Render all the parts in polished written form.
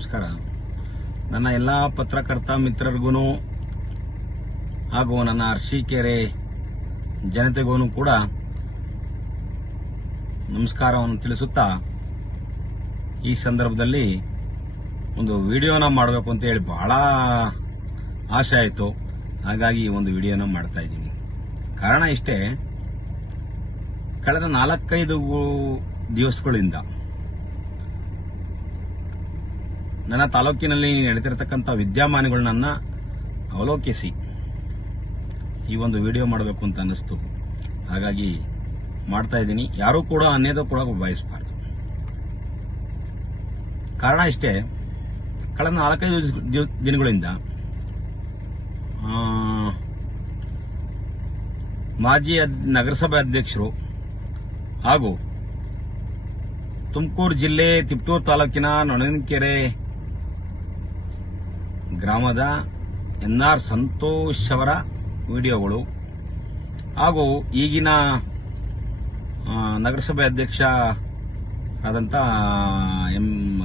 ನಮಸ್ಕಾರ. ನನ್ನ ಎಲ್ಲ ಪತ್ರಕರ್ತ ಮಿತ್ರರಿಗೂ ಹಾಗೂ ನನ್ನ ಅರಸೀಕೆರೆ ಜನತೆಗೂ ಕೂಡ ನಮಸ್ಕಾರವನ್ನು ತಿಳಿಸುತ್ತಾ, ಈ ಸಂದರ್ಭದಲ್ಲಿ ಒಂದು ವಿಡಿಯೋನ ಮಾಡಬೇಕು ಅಂತ ಹೇಳಿ ಬಹಳ ಆಸೆ ಆಯಿತು. ಹಾಗಾಗಿ ಈ ಒಂದು ವಿಡಿಯೋನ ಮಾಡ್ತಾ ಇದ್ದೀನಿ. ಕಾರಣ ಇಷ್ಟೇ, ಕಳೆದ 4-5 ದಿವಸಗಳಿಂದ ನನ್ನ ತಾಲೂಕಿನಲ್ಲಿ ನಡೆದಿರತಕ್ಕಂಥ ವಿದ್ಯಮಾನಗಳನ್ನ ಅವಲೋಕಿಸಿ ಈ ಒಂದು ವಿಡಿಯೋ ಮಾಡಬೇಕು ಅಂತ ಅನ್ನಿಸ್ತು. ಹಾಗಾಗಿ ಮಾಡ್ತಾ ಇದ್ದೀನಿ. ಯಾರೂ ಕೂಡ ಅನ್ನೋದು ಕೂಡ ಬಯಸಬಾರ್ದು. ಕಾರಣ ಇಷ್ಟೇ, ಕಳೆದ 4-5 ದಿನಗಳಿಂದ ಮಾಜಿ ನಗರಸಭೆ ಅಧ್ಯಕ್ಷರು ಹಾಗೂ ತುಮಕೂರು ಜಿಲ್ಲೆ ತಿಪಟೂರು ತಾಲೂಕಿನ ನೊಣನಕೆರೆ ಗ್ರಾಮದ ಎನ್ಆರ್ ಸಂತೋಷ್ ಅವರ ವಿಡಿಯೋಗಳು ಹಾಗೂ ಈಗಿನ ನಗರಸಭೆ ಅಧ್ಯಕ್ಷ ಆದಂಥ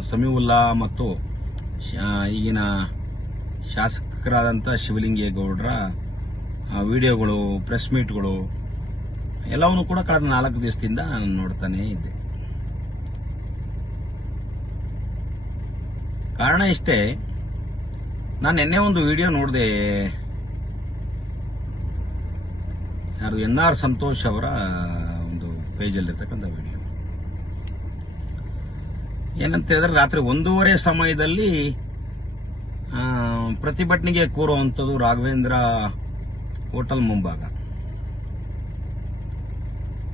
ಸಮೀವುಲ್ಲಾ ಮತ್ತು ಈಗಿನ ಶಾಸಕರಾದಂಥ ಶಿವಲಿಂಗೇಗೌಡರ ವಿಡಿಯೋಗಳು, ಪ್ರೆಸ್ ಮೀಟ್ಗಳು ಎಲ್ಲವನ್ನೂ ಕೂಡ ಕಳೆದ 4 ದಿವಸದಿಂದ ನಾನು ನೋಡ್ತಾನೇ ಇದ್ದೆ. ಕಾರಣ ಇಷ್ಟೇ, ನಾನು ನಿನ್ನೆ ಒಂದು ವಿಡಿಯೋ ನೋಡಿದೆ. ಯಾರು ಎನ್ಆರ್ ಸಂತೋಷ್ ಅವರ ಒಂದು ಪೇಜಲ್ಲಿರ್ತಕ್ಕಂಥ ವಿಡಿಯೋ. ಏನಂತ ಹೇಳಿದ್ರೆ, ರಾತ್ರಿ 1:30 ಸಮಯದಲ್ಲಿ ಪ್ರತಿಭಟನೆಗೆ ಕೂರುವಂಥದ್ದು ರಾಘವೇಂದ್ರ ಹೋಟೆಲ್ ಮುಂಭಾಗ.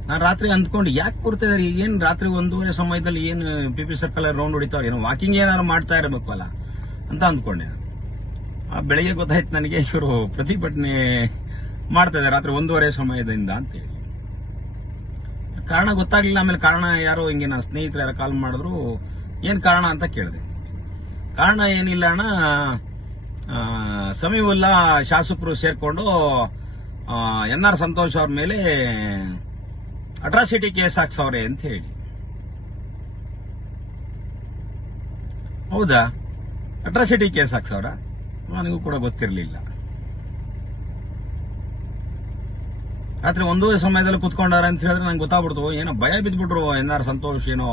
ನಾನು ರಾತ್ರಿ ಅಂದ್ಕೊಂಡು, ಯಾಕೆ ಕೂರ್ತಾ ಇದಾರೆ, ಏನು ರಾತ್ರಿ 1:30 ಸಮಯದಲ್ಲಿ ಏನು PP ಸರ್ಕಲ್ ರೌಂಡ್ ಹೊಡಿತಾವ್ರೆ, ಏನೋ ವಾಕಿಂಗ್ ಏನಾದ್ರು ಮಾಡ್ತಾ ಇರಬೇಕು ಅಲ್ಲ ಅಂತ ಅಂದ್ಕೊಂಡೆ. ಬೆಳಿಗ್ಗೆ ಗೊತ್ತಾಯ್ತು ನನಗೆ, ಇವರು ಪ್ರತಿಭಟನೆ ಮಾಡ್ತಾ ಇದ್ದಾರೆ ರಾತ್ರಿ 1:30 ಸಮಯದಿಂದ ಅಂತೇಳಿ. ಕಾರಣ ಗೊತ್ತಾಗ್ಲಿಲ್ಲ. ಆಮೇಲೆ ಕಾರಣ ಯಾರೋ ಹಿಂಗೆ ನನ್ನ ಸ್ನೇಹಿತರು ಯಾರೋ ಕಾಲ್ ಮಾಡಿದ್ರು, ಏನು ಕಾರಣ ಅಂತ ಕೇಳಿದೆ. ಕಾರಣ ಏನಿಲ್ಲ ಅಣ್ಣ, ಸಮೀವುಲ್ಲಾ ಶಾಸಕರು ಸೇರ್ಕೊಂಡು ಎನ್ಆರ್ ಸಂತೋಷ್ ಅವ್ರ ಮೇಲೆ ಅಟ್ರಾಸಿಟಿ ಕೇಸ್ ಹಾಕ್ಸವ್ರೆ ಅಂತ ಹೇಳಿ. ಹೌದಾ, ಅಟ್ರಾಸಿಟಿ ಕೇಸ್ ಹಾಕ್ಸವ್ರ? ನನಗೂ ಕೂಡ ಗೊತ್ತಿರಲಿಲ್ಲ. ರಾತ್ರಿ 1 ಸಮಯದಲ್ಲಿ ಕುತ್ಕೊಂಡಾರ ಅಂತ ಹೇಳಿದ್ರೆ ನಂಗೆ ಗೊತ್ತಾಗ್ಬಿಡ್ತು. ಏನೋ ಭಯ ಬಿದ್ಬಿಟ್ರು, ಎನ್ಆರ್ ಸಂತೋಷ್ ಏನೋ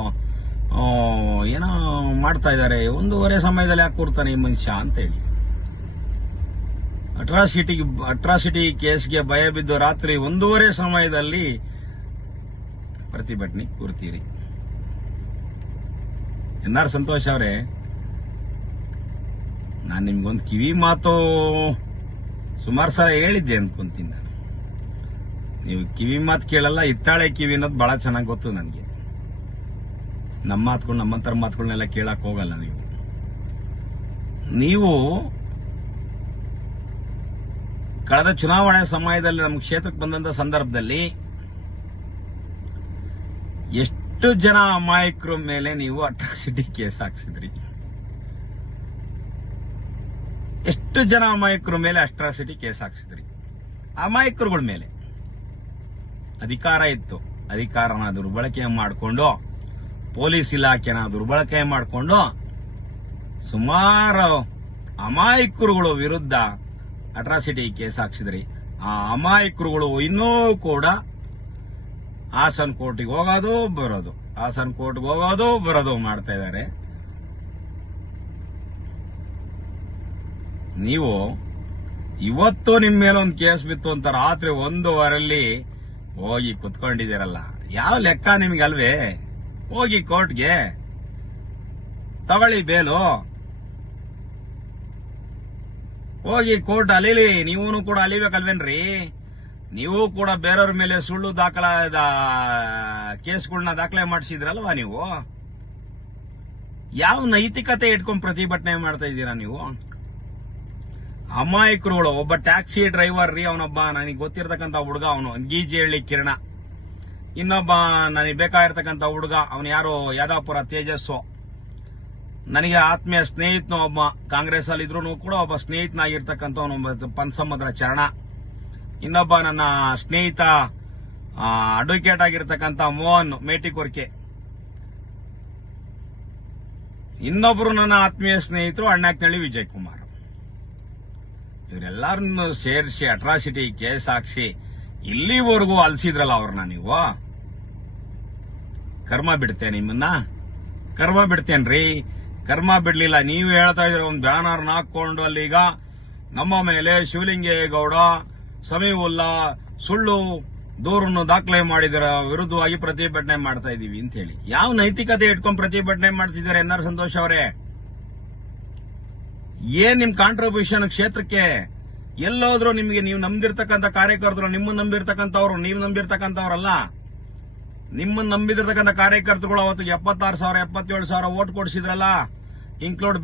ಮಾಡ್ತಾ ಇದ್ದಾರೆ, 1:30 ಸಮಯದಲ್ಲಿ ಯಾಕೆ ಕೂರ್ತಾನೆ ಈ ಮನುಷ್ಯ ಅಂತ ಹೇಳಿ. ಅಟ್ರಾಸಿಟಿ ಕೇಸ್ಗೆ ಭಯ ಬಿದ್ದು ರಾತ್ರಿ 1:30 ಸಮಯದಲ್ಲಿ ಪ್ರತಿಭಟನೆ ಕೂರ್ತೀರಿ. ಎನ್ಆರ್ ಸಂತೋಷ್ ಅವರೇ, ನಾನು ನಿಮ್ಗೊಂದು ಕಿವಿ ಮಾತು ಸುಮಾರು ಸಲ ಹೇಳಿದ್ದೆ ಅನ್ಕೊಂತೀನಿ. ನಾನು ನೀವು ಕಿವಿ ಮಾತು ಕೇಳಲ್ಲ, ಇತ್ತಾಳೆ ಕಿವಿ ಅನ್ನೋದು ಬಹಳ ಚೆನ್ನಾಗಿ ಗೊತ್ತು ನನಗೆ. ನಮ್ಮ ಮಾತುಗಳು, ನಮ್ಮಂತರ ಮಾತುಗಳನ್ನೆಲ್ಲ ಕೇಳಕ್ ಹೋಗಲ್ಲ. ನೀವು ಕಳೆದ ಚುನಾವಣೆ ಸಮಯದಲ್ಲಿ ನಮ್ಮ ಕ್ಷೇತ್ರಕ್ಕೆ ಬಂದಂತ ಸಂದರ್ಭದಲ್ಲಿ ಎಷ್ಟು ಜನ ಅಮಾಯಕರ ಮೇಲೆ ನೀವು ಅಟ್ರಾಸಿಟಿ ಕೇಸ್ ಹಾಕ್ಸಿದ್ರಿ? ಎಷ್ಟು ಜನ ಅಮಾಯಕರ ಮೇಲೆ ಅಟ್ರಾಸಿಟಿ ಕೇಸ್ ಹಾಕ್ಸಿದ್ರಿ? ಅಮಾಯಕರುಗಳ ಮೇಲೆ ಅಧಿಕಾರ ಇತ್ತು, ಅಧಿಕಾರನ ದುರ್ಬಳಕೆ ಮಾಡಿಕೊಂಡು, ಪೊಲೀಸ್ ಇಲಾಖೆನ ದುರ್ಬಳಕೆ ಮಾಡಿಕೊಂಡು ಸುಮಾರು ಅಮಾಯಕರುಗಳ ವಿರುದ್ಧ ಅಟ್ರಾಸಿಟಿ ಕೇಸ್ ಹಾಕ್ಸಿದ್ರಿ. ಆ ಅಮಾಯಕರುಗಳು ಇನ್ನೂ ಕೂಡ ಹಾಸನ್ ಕೋರ್ಟಿಗೆ ಹೋಗೋದು ಬರೋದು, ಹಾಸನ್ ಕೋರ್ಟ್ಗೆ ಹೋಗೋದು ಬರೋದು ಮಾಡ್ತಾ ಇದ್ದಾರೆ. ನೀವು ಇವತ್ತು ನಿಮ್ಮ ಮೇಲೆ ಒಂದು ಕೇಸ್ ಬಿತ್ತು ಅಂತ ರಾತ್ರಿ 1:30 ಹೋಗಿ ಕುತ್ಕೊಂಡಿದ್ದೀರಲ್ಲ, ಯಾವ ಲೆಕ್ಕ ನಿಮ್ಗೆ ಅಲ್ವೇ? ಹೋಗಿ ಕೋರ್ಟ್ಗೆ ತಗೊಳ್ಳಿ ಬೇಲು, ಹೋಗಿ ಕೋರ್ಟ್ ಅಲೀಲಿ. ನೀವೂ ಕೂಡ ಅಲಿಬೇಕಲ್ವೇನ್ರಿ? ನೀವು ಕೂಡ ಬೇರೆಯವ್ರ ಮೇಲೆ ಸುಳ್ಳು ಕೇಸ್ಗಳನ್ನ ದಾಖಲೆ ಮಾಡಿಸಿದ್ರಲ್ವಾ ನೀವು? ಯಾವ ನೈತಿಕತೆ ಇಟ್ಕೊಂಡು ಪ್ರತಿಭಟನೆ ಮಾಡ್ತಾ ಇದ್ದೀರಾ ನೀವು? ಅಮಾಯಕರುಗಳು. ಒಬ್ಬ ಟ್ಯಾಕ್ಸಿ ಡ್ರೈವರ್ ರೀ, ಅವನೊಬ್ಬ ನನಗೆ ಗೊತ್ತಿರತಕ್ಕಂಥ ಹುಡುಗ, ಅವನು ಗೀಜೇಹಳ್ಳಿ ಕಿರಣ. ಇನ್ನೊಬ್ಬ ನನಗೆ ಬೇಕಾಗಿರ್ತಕ್ಕಂಥ ಹುಡುಗ, ಅವನು ಯಾರು, ಯಾದವಪುರ ತೇಜಸ್ಸು. ನನಗೆ ಆತ್ಮೀಯ ಸ್ನೇಹಿತನು ಒಬ್ಬ, ಕಾಂಗ್ರೆಸ್ ಅಲ್ಲಿ ಇದ್ರು ಕೂಡ ಒಬ್ಬ ಸ್ನೇಹಿತನಾಗಿರ್ತಕ್ಕಂಥ ಪನ್ಸಮುದ್ರ ಚರಣ. ಇನ್ನೊಬ್ಬ ನನ್ನ ಸ್ನೇಹಿತ ಅಡ್ವೊಕೇಟ್ ಆಗಿರ್ತಕ್ಕಂಥ ಮೋಹನ್ ಮೇಟಿಕೊರ್ಕೆ. ಇನ್ನೊಬ್ರು ನನ್ನ ಆತ್ಮೀಯ ಸ್ನೇಹಿತರು ಅಣ್ಣಾಕ್ನಳ್ಳಿ ವಿಜಯ್ ಕುಮಾರ್. ಇವರೆಲ್ಲರನ್ನು ಸೇರಿಸಿ ಅಟ್ರಾಸಿಟಿ ಕೇಸ್ ಹಾಕ್ಸಿ ಇಲ್ಲಿವರೆಗೂ ಅಲ್ಸಿದ್ರಲ್ಲ ಅವ್ರನ್ನ ನೀವು. ಕರ್ಮ ಬಿಡ್ತೇನೆ ನಿಮ್ಮನ್ನ, ಕರ್ಮ ಬಿಡ್ತೇನ್ರಿ. ಕರ್ಮ ಬಿಡ್ಲಿಲ್ಲ. ನೀವು ಹೇಳ್ತಾ ಇದ್ರೆ ಒಂದು ಬ್ಯಾನರ್ ಹಾಕೊಂಡು ಅಲ್ಲಿ ಈಗ ನಮ್ಮ ಮೇಲೆ ಶಿವಲಿಂಗೇಗೌಡ, ಸಮೀವುಲ್ಲಾ ಸುಳ್ಳು ದೂರನ್ನು ದಾಖಲೆ ಮಾಡಿದರ ವಿರುದ್ಧವಾಗಿ ಪ್ರತಿಭಟನೆ ಮಾಡ್ತಾ ಇದೀವಿ ಅಂತ ಹೇಳಿ. ಯಾವ ನೈತಿಕತೆ ಇಟ್ಕೊಂಡು ಪ್ರತಿಭಟನೆ ಮಾಡ್ತಿದ್ದಾರೆ ಎನ್ ಆರ್ ಸಂತೋಷ್ ಅವರೇ? ಏನ್ ನಿಮ್ ಕಾಂಟ್ರಿಬ್ಯೂಷನ್ ಕ್ಷೇತ್ರಕ್ಕೆ? ಎಲ್ಲೋದ್ರು ನಿಮಗೆ ನೀವು ನಂಬಿರ್ತಕ್ಕಂಥ ಕಾರ್ಯಕರ್ತರು, ನಿಮ್ಮನ್ನ ನಂಬಿರ್ತಕ್ಕಂಥವ್ರು, ನೀವು ನಂಬಿರ್ತಕ್ಕಂಥವ್ರಲ್ಲ, ನಿಮ್ಮನ್ನ ನಂಬಿದಿರ್ತಕ್ಕಂಥ ಕಾರ್ಯಕರ್ತರುಗಳು ಅವತ್ತು 76,000 77,000 ವೋಟ್ ಕೊಡಿಸಿದ್ರಲ್ಲ, ಇನ್ಕ್ಲೂಡ್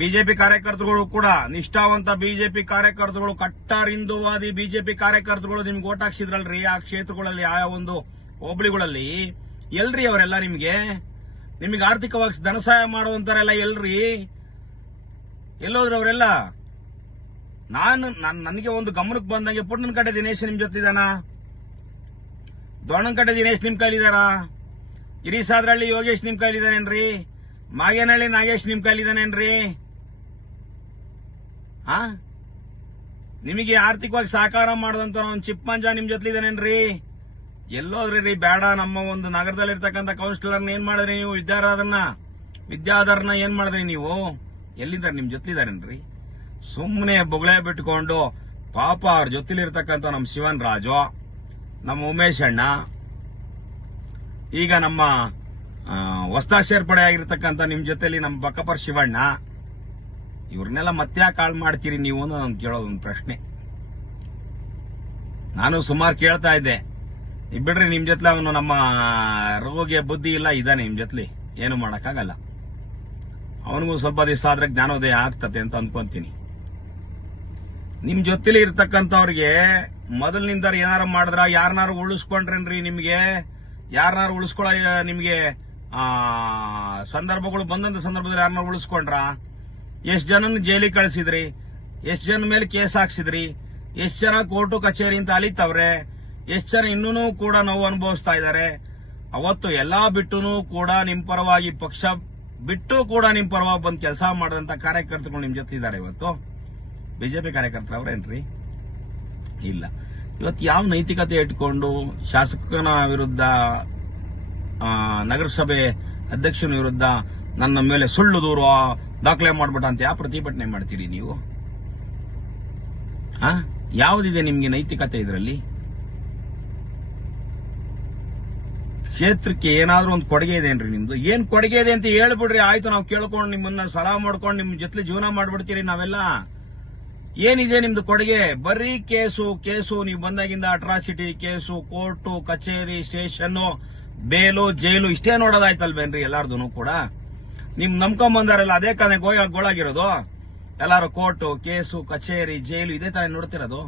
ಬಿಜೆಪಿ ಕಾರ್ಯಕರ್ತರುಗಳು ಕೂಡ, ನಿಷ್ಠಾವಂತ ಬಿಜೆಪಿ ಕಾರ್ಯಕರ್ತರುಗಳು, ಕಟ್ಟಾರ್ ಹಿಂದೂವಾದಿ ಬಿಜೆಪಿ ಕಾರ್ಯಕರ್ತರುಗಳು ನಿಮ್ಗೆ ವೋಟ್ ಹಾಕ್ಸಿದ್ರಲ್ರಿ ಆ ಕ್ಷೇತ್ರಗಳಲ್ಲಿ, ಆಯಾ ಒಂದು ಹೋಬಳಿಗಳಲ್ಲಿ. ಎಲ್ರಿ ಅವರೆಲ್ಲ ನಿಮಗೆ ಆರ್ಥಿಕವಾಗಿ ಧನ ಸಹಾಯ ಮಾಡುವಂತಾರೆಲ್ಲ ಎಲ್ರಿ? ಎಲ್ಲೋದ್ರು ಅವರೆಲ್ಲ? ನನಗೆ ಒಂದು ಗಮನಕ್ಕೆ ಬಂದಂಗೆ ಪುಟ್ಟನಕಟ್ಟೆ ದಿನೇಶ್ ನಿಮ್ ಜೊತೆದಾನ, ದೊಣ್ಣನಕಟ್ಟೆ ದಿನೇಶ್ ನಿಮ್ ಕೈಲಿದಾರ, ಹಿರಿಸಾದ್ರಳ್ಳಿ ಯೋಗೇಶ್ ನಿಮ್ ಕೈಲಿದಾನೇನ್ರಿ, ಮಾಗೇನಹಳ್ಳಿ ನಾಗೇಶ್ ನಿಮ್ ಕೈಲಿದಾನೇನ್ರಿ? ನಿಮಗೆ ಆರ್ಥಿಕವಾಗಿ ಸಹಕಾರ ಮಾಡಿದಂತ ಒಂದು ಚಿಪ್ಪಂಜ ನಿಮ್ ಜೊತೆಲಿದಾನೇನ್ರಿ? ಎಲ್ಲೋದ್ರಿ ಬೇಡ. ನಮ್ಮ ಒಂದು ನಗರದಲ್ಲಿರ್ತಕ್ಕಂಥ ಕೌನ್ಸಿಲರ್ನ ಏನ್ ಮಾಡಿದ್ರಿ ನೀವು? ವಿದ್ಯಾಧರ್ನ ಏನ್ ಮಾಡಿದ್ರಿ ನೀವು? ಎಲ್ಲಿದ್ದಾರೆ? ನಿಮ್ ಜೊತೆಲಿದಾರೇನ್ರಿ? ಸುಮ್ಮನೆ ಬೊಗಳೆ ಬಿಟ್ಕೊಂಡು ಪಾಪ ಅವ್ರ ಜೊತೆಲಿರ್ತಕ್ಕಂಥ ನಮ್ಮ ಶಿವನ್ ರಾಜು, ನಮ್ಮ ಉಮೇಶ್ ಅಣ್ಣ, ಈಗ ನಮ್ಮ ಹೊಸ ಸೇರ್ಪಡೆ ಆಗಿರ್ತಕ್ಕಂಥ ನಿಮ್ ಜೊತೆಲಿ ನಮ್ಮ ಬಕ್ಕಪರ್ ಶಿವಣ್ಣ, ಇವ್ರನ್ನೆಲ್ಲ ಮತ್ತೆ ಕಾಲ್ ಮಾಡ್ತೀರಿ ನೀವು ಅಂತ ನಾನು ಕೇಳೋದು ಒಂದು ಪ್ರಶ್ನೆ. ನಾನು ಸುಮಾರು ಕೇಳ್ತಾ ಇದ್ದೆ, ಬಿಡ್ರಿ ನಿಮ್ ಜೊತೆ ಅವನು ನಮ್ಮ ರೋಗಿಯ ಬುದ್ಧಿ ಇಲ್ಲ, ಇದ್ದಾನೆ ನಿಮ್ ಜೊತೆಲಿ, ಏನು ಮಾಡಕ್ಕಾಗಲ್ಲ. ಅವನಿಗೂ ಸ್ವಲ್ಪ ದಿವಸ ಆದ್ರೆ ಜ್ಞಾನೋದಯ ಆಗ್ತದೆ ಅಂತ ಅನ್ಕೊಂತೀನಿ. ನಿಮ್ ಜೊತೆಲಿ ಇರ್ತಕ್ಕಂಥವ್ರಿಗೆ ಮೊದಲಿನಿಂದ ಏನಾರ ಮಾಡಿದ್ರ, ಯಾರನ್ನಾರು ಉಳಿಸ್ಕೊಂಡ್ರೇನ್ರಿ? ನಿಮ್ಗೆ ಯಾರನ್ನಾರು ಉಳಿಸ್ಕೊಳ್ಳೋ ನಿಮ್ಗೆ ಸಂದರ್ಭಗಳು ಬಂದಂತ ಸಂದರ್ಭದಲ್ಲಿ ಯಾರನ್ನಾರು ಉಳಿಸ್ಕೊಂಡ್ರ? ಎಷ್ಟ್ ಜನನ ಜೈಲಿಗೆ ಕಳಿಸಿದ್ರಿ? ಎಷ್ಟ್ ಜನ ಮೇಲೆ ಕೇಸ್ ಹಾಕ್ಸಿದ್ರಿ? ಎಷ್ಟ್ ಜನ ಕೋರ್ಟು ಕಚೇರಿ ಅಂತ ಅಲಿತವ್ರೆ? ಎಷ್ಟ್ ಜನ ಇನ್ನೂ ಕೂಡ ನೋವು ಅನುಭವಿಸ್ತಾ ಇದ್ದಾರೆ? ಅವತ್ತು ಎಲ್ಲಾ ಬಿಟ್ಟುನು ಕೂಡ ನಿಮ್ ಪರವಾಗಿ, ಪಕ್ಷ ಬಿಟ್ಟು ಕೂಡ ನಿಮ್ ಪರವಾಗಿ ಬಂದು ಕೆಲಸ ಮಾಡಿದಂತ ಕಾರ್ಯಕರ್ತರು ನಿಮ್ ಜೊತೆ ಇದ್ದಾರೆ. ಇವತ್ತು ಬಿಜೆಪಿ ಕಾರ್ಯಕರ್ತರು ಅವ್ರೇನ್ರಿ? ಇಲ್ಲ. ಇವತ್ತು ಯಾವ ನೈತಿಕತೆ ಇಟ್ಕೊಂಡು ಶಾಸಕನ ವಿರುದ್ಧ, ನಗರಸಭೆ ಅಧ್ಯಕ್ಷನ ವಿರುದ್ಧ ನನ್ನ ಮೇಲೆ ಸುಳ್ಳು ದೂರು ದಾಖಲೆ ಮಾಡ್ಬಿಟ್ಟ ಅಂತ ಯಾವ ಪ್ರತಿಭಟನೆ ಮಾಡ್ತೀರಿ ನೀವು? ಯಾವುದಿದೆ ನಿಮ್ಗೆ ನೈತಿಕತೆ ಇದರಲ್ಲಿ? ಕ್ಷೇತ್ರಕ್ಕೆ ಏನಾದ್ರೂ ಒಂದು ಕೊಡುಗೆ ಇದೆ ಏನ್ರಿ ನಿಮ್ದು? ಏನ್ ಕೊಡುಗೆ ಇದೆ ಅಂತ ಹೇಳ್ಬಿಡ್ರಿ, ಆಯ್ತು ನಾವು ಕೇಳ್ಕೊಂಡು ನಿಮ್ಮನ್ನ ಸಲಹೆ ಮಾಡ್ಕೊಂಡು ನಿಮ್ ಜೊತೆ ಜೀವನ ಮಾಡ್ಬಿಡ್ತೀರಿ ನಾವೆಲ್ಲ. ಏನಿದೆ ನಿಮ್ದು ಕೊಡುಗೆ? ಬರೀ ಕೇಸು ನೀವು ಬಂದಾಗಿಂದ ಅಟ್ರಾಸಿಟಿ ಕೇಸು, ಕೋರ್ಟು ಕಚೇರಿ, ಸ್ಟೇಷನ್, ಬೇಲು, ಜೈಲು, ಇಷ್ಟೇ ನೋಡೋದಾಯ್ತಲ್ವೇನ್ರಿ ಎಲ್ಲಾರ್ದು ಕೂಡ? ನಿಮ್ ನಂಬ್ಕೊಂಬಂದಾರಲ್ಲ ಅದೇ ಕನೆ ಗೋಳಾಗಿರೋದು. ಎಲ್ಲಾರು ಕೋರ್ಟು ಕೇಸು ಕಚೇರಿ ಜೈಲು ಇದೇ ತರ ನೋಡ್ತಿರೋದು.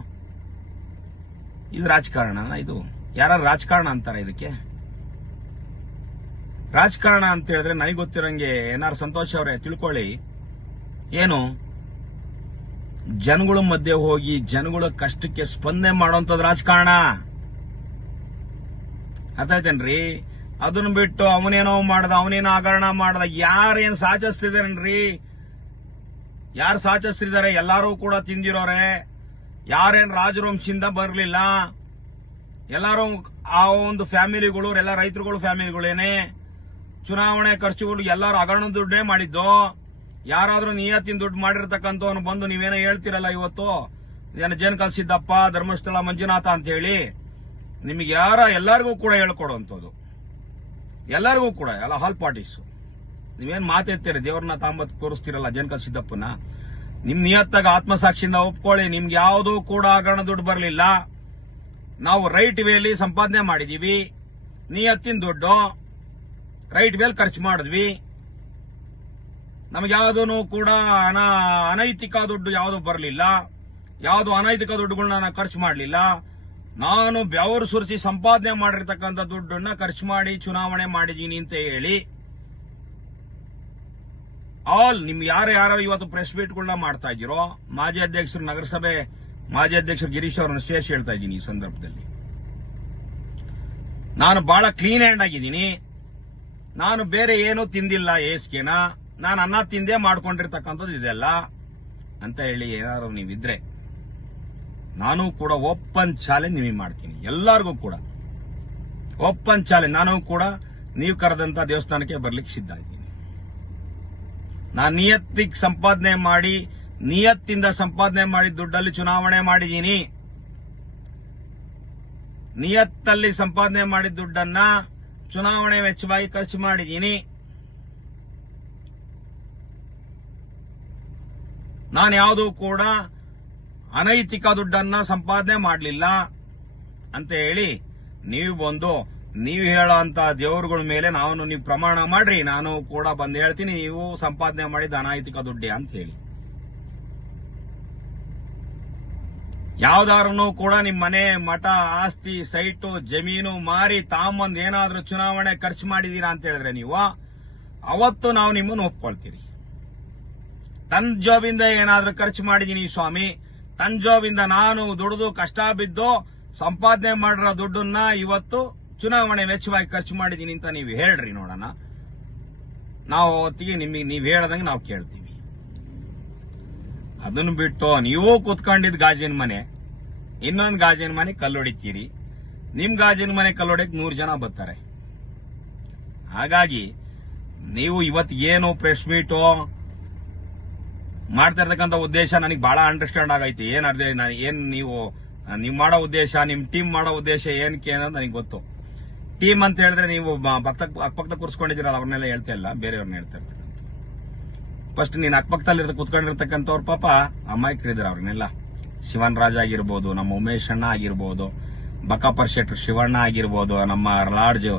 ಇದು ರಾಜಕಾರಣ? ಇದು ಯಾರು ರಾಜಕಾರಣ ಅಂತಾರ ಇದಕ್ಕೆ? ರಾಜಕಾರಣ ಅಂತ ಹೇಳಿದ್ರೆ ನನಗೆ ಗೊತ್ತಿರಂಗೆ ಎನ್ ಆರ್ ಸಂತೋಷ್ ಅವರೇ ತಿಳ್ಕೊಳ್ಳಿ, ಏನು ಜನಗಳ ಮಧ್ಯೆ ಹೋಗಿ ಜನಗಳ ಕಷ್ಟಕ್ಕೆ ಸ್ಪಂದನೆ ಮಾಡೋಂಥದ್ದು ರಾಜಕಾರಣ. ಅರ್ಥಾಯ್ತೇನ್ರಿ? ಅದನ್ನ ಬಿಟ್ಟು ಅವನೇನೋ ಮಾಡ್ದ, ಅವನೇನೋ ಹಗರಣ ಮಾಡ್ದ, ಯಾರೇನ್ ಸಾಚಿಸ್ತಿದಾರೇನ್ರಿ? ಯಾರು ಸಾಚಿಸ್ತಿದ್ದಾರೆ? ಎಲ್ಲಾರು ಕೂಡ ತಿಂದಿರೋರೆ. ಯಾರೇನ್ ರಾಜವಂಶದಿಂದ ಬರ್ಲಿಲ್ಲ, ಎಲ್ಲಾರು ಆ ಒಂದು ಫ್ಯಾಮಿಲಿಗಳು, ಎಲ್ಲ ರೈತರುಗಳು ಫ್ಯಾಮಿಲಿಗಳೇನೆ. ಚುನಾವಣೆ ಖರ್ಚುಗಳು ಎಲ್ಲಾರು ಹಗರಣ ದುಡ್ಡೇ ಮಾಡಿದ್ದು. ಯಾರಾದ್ರೂ ನಿಯತ್ತಿನ ದುಡ್ಡು ಮಾಡಿರ್ತಕ್ಕಂಥವನು ಬಂದು ನೀವೇನೋ ಹೇಳ್ತಿರಲ್ಲ ಇವತ್ತು, ಜೇನಕಲ್ ಸಿದ್ದಪ್ಪ, ಧರ್ಮಸ್ಥಳ ಮಂಜುನಾಥ ಅಂತ ಹೇಳಿ, ನಿಮಗೆ ಎಲ್ಲರಿಗೂ ಕೂಡ ಹೇಳ್ಕೊಡುವಂಥದ್ದು, ಎಲ್ಲರಿಗೂ ಕೂಡ, ಎಲ್ಲ ಹಾಲ್ ಪಾರ್ಟೀಸ್. ನೀವೇನ್ ಮಾತೆತ್ತೀರಿ? ದೇವ್ರನ್ನ ತಾಂಬತ್ ತೋರಿಸ್ತಿರಲ್ಲ ಜೇನಕಲ್ ಸಿದ್ದಪ್ಪನ. ನಿಮ್ ನಿಯತ್ತಾಗ ಆತ್ಮಸಾಕ್ಷಿಯಿಂದ ಒಪ್ಕೊಳ್ಳಿ, ನಿಮ್ಗೆ ಯಾವುದೂ ಕೂಡ ಹಗರಣ ದುಡ್ಡು ಬರಲಿಲ್ಲ. ನಾವು ರೈಟ್ ವೇಲಿ ಸಂಪಾದನೆ ಮಾಡಿದೀವಿ, ನಿಯತ್ತಿನ ದುಡ್ಡು ರೈಟ್ ವೇಲ್ ಖರ್ಚು ಮಾಡಿದ್ವಿ. ನಮ್ಗೆ ಯಾವುದೂ ಕೂಡ ಅನೈತಿಕ ದುಡ್ಡು ಯಾವುದು ಬರಲಿಲ್ಲ, ಯಾವುದು ಅನೈತಿಕ ದುಡ್ಡುಗಳನ್ನ ನಾನು ಖರ್ಚು ಮಾಡಲಿಲ್ಲ. ನಾನು ಬೆವರು ಸುರಿಸಿ ಸಂಪಾದನೆ ಮಾಡಿರ್ತಕ್ಕಂಥ ದುಡ್ಡನ್ನ ಖರ್ಚು ಮಾಡಿ ಚುನಾವಣೆ ಮಾಡಿದೀನಿ ಅಂತ ಹೇಳಿ ನಿಮ್ಗೆ ಯಾರು ಇವತ್ತು ಪ್ರೆಸ್ ಮೀಟ್ಗಳನ್ನ ಮಾಡ್ತಾ ಇದ್ದೀರೋ, ಮಾಜಿ ಅಧ್ಯಕ್ಷರು, ನಗರಸಭೆ ಮಾಜಿ ಅಧ್ಯಕ್ಷರು ಗಿರೀಶ್ ಅವರನ್ನು ಸೇರಿಸಿ ಹೇಳ್ತಾ ಇದ್ದೀನಿ. ಈ ಸಂದರ್ಭದಲ್ಲಿ ನಾನು ಬಹಳ ಕ್ಲೀನ್ ಹ್ಯಾಂಡ್ ಆಗಿದ್ದೀನಿ. ನಾನು ಬೇರೆ ಏನೂ ತಿಂದಿಲ್ಲ ಏಸ್ಗೆನ, ನಾನು ಅನ್ನ ತಿಂದೇ ಮಾಡ್ಕೊಂಡಿರ್ತಕ್ಕಂಥದ್ದು ಇದೆಲ್ಲ ಅಂತ ಹೇಳಿ ಏನಾದ್ರು ನೀವಿದ್ರೆ ನಾನು ಕೂಡ ಓಪನ್ ಚಾಲೆಂಜ್ ನಿಮಗೆ ಮಾಡ್ತೀನಿ. ಎಲ್ಲರಿಗೂ ಕೂಡ ಓಪನ್ ಚಾಲೆಂಜ್. ನಾನು ಕೂಡ ನೀವು ಕರೆದಂತ ದೇವಸ್ಥಾನಕ್ಕೆ ಬರ್ಲಿಕ್ಕೆ ಸಿದ್ಧ ಇದ್ದೀನಿ. ನಾನು ನಿಯತ್ತಿಗೆ ಸಂಪಾದನೆ ಮಾಡಿ, ನಿಯತ್ತಿಂದ ಸಂಪಾದನೆ ಮಾಡಿ ದುಡ್ಡಲ್ಲಿ ಚುನಾವಣೆ ಮಾಡಿದ್ದೀನಿ. ನಿಯತ್ತಲ್ಲಿ ಸಂಪಾದನೆ ಮಾಡಿದ ದುಡ್ಡನ್ನ ಚುನಾವಣೆ ವೆಚ್ಚವಾಗಿ ಖರ್ಚು ಮಾಡಿದ್ದೀನಿ. ನಾನು ಯಾವುದೂ ಕೂಡ ಅನೈತಿಕ ದುಡ್ಡನ್ನ ಸಂಪಾದನೆ ಮಾಡಲಿಲ್ಲ ಅಂತ ಹೇಳಿ ನೀವು ಬಂದು ನೀವು ಹೇಳೋ ಅಂತ ದೇವರುಗಳ ಮೇಲೆ ನೀವು ಪ್ರಮಾಣ ಮಾಡ್ರಿ, ನಾನು ಕೂಡ ಬಂದು ಹೇಳ್ತೀನಿ ನೀವು ಸಂಪಾದನೆ ಮಾಡಿದ ಅನೈತಿಕ ದುಡ್ಡೇ ಅಂತ ಹೇಳಿ. ಯಾವ್ದಾರನು ಕೂಡ ನಿಮ್ ಮನೆ, ಮಠ, ಆಸ್ತಿ, ಸೈಟು, ಜಮೀನು ಮಾರಿ ತಾಂಬಂದ್ ಏನಾದ್ರೂ ಚುನಾವಣೆ ಖರ್ಚು ಮಾಡಿದೀರಾ ಅಂತ ಹೇಳಿದ್ರೆ ನೀವು ಅವತ್ತು ನಾವು ನಿಮ್ಮನ್ನು ಒಪ್ಕೊಳ್ತೀರಿ. ತನ್ನ ಜಾಬಿಂದ ಏನಾದ್ರೂ ಖರ್ಚು ಮಾಡಿದೀನಿ ಸ್ವಾಮಿ, ತನ್ನ ಜಾಬಿಂದ ನಾನು ದುಡಿದು ಕಷ್ಟ ಬಿದ್ದು ಸಂಪಾದನೆ ಮಾಡಿರೋ ದುಡ್ಡನ್ನ ಇವತ್ತು ಚುನಾವಣೆ ವೆಚ್ಚವಾಗಿ ಖರ್ಚು ಮಾಡಿದೀನಿ ಅಂತ ನೀವು ಹೇಳ್ರಿ ನೋಡೋಣ. ನಾವು ಅವತ್ತಿಗೆ ನಿಮಗೆ ನೀವು ಹೇಳ್ದಂಗೆ ನಾವು ಕೇಳ್ತೀವಿ. ಅದನ್ನು ಬಿಟ್ಟು ನೀವು ಕೂತ್ಕೊಂಡಿದ್ ಗಾಜಿನ ಮನೆ, ಇನ್ನೊಂದು ಗಾಜಿನ ಮನೆ ಕಲ್ಲೊಡಿತೀರಿ. ನಿಮ್ ಗಾಜಿನ ಮನೆ ಕಲ್ಲೊಡೆಕ್ 100 ಜನ ಬರ್ತಾರೆ. ಹಾಗಾಗಿ ನೀವು ಇವತ್ತಿಗೇನು ಪ್ರೆಸ್ ಮೀಟು ಮಾಡ್ತಾ ಇರ್ತಕ್ಕಂಥ ಉದ್ದೇಶ ನನಗೆ ಬಹಳ ಅಂಡರ್ಸ್ಟ್ಯಾಂಡ್ ಆಗೈತಿ. ಏನ್ ನೀವು ಮಾಡೋ ಉದ್ದೇಶ, ನಿಮ್ ಟೀಮ್ ಮಾಡೋ ಉದ್ದೇಶ ಏನಕ್ಕೆ ಅನ್ನೋದು ನನಗೆ ಗೊತ್ತು. ಟೀಮ್ ಅಂತ ಹೇಳಿದ್ರೆ ನೀವು ಅಕ್ಕಪಕ್ಕ ಕೂರಿಸ್ಕೊಂಡಿದ್ದೀರಲ್ಲ, ಅವ್ರನ್ನೆಲ್ಲ ಹೇಳ್ತಾ ಇಲ್ಲ, ಬೇರೆಯವ್ರನ್ನ ಹೇಳ್ತಾ ಇರ್ತಕ್ಕಂಥ. ಫಸ್ಟ್ ನೀನು ಅಕ್ಕಪಕ್ಕದಲ್ಲಿ ಕೂತ್ಕೊಂಡಿರ್ತಕ್ಕಂಥವ್ರ ಪಾಪ ಅಮಾಯಕರಿದ್ದಾರೆ. ಅವ್ರನ್ನೆಲ್ಲ ಶಿವನ್ ರಾಜ್ ಆಗಿರ್ಬೋದು, ನಮ್ಮ ಉಮೇಶ್ ಅಣ್ಣ ಆಗಿರ್ಬೋದು, ಬಕಾಪರ್ ಶೆಟ್ರು ಶಿವಣ್ಣ ಆಗಿರ್ಬೋದು, ನಮ್ಮ ಲಾಡ್ಜ್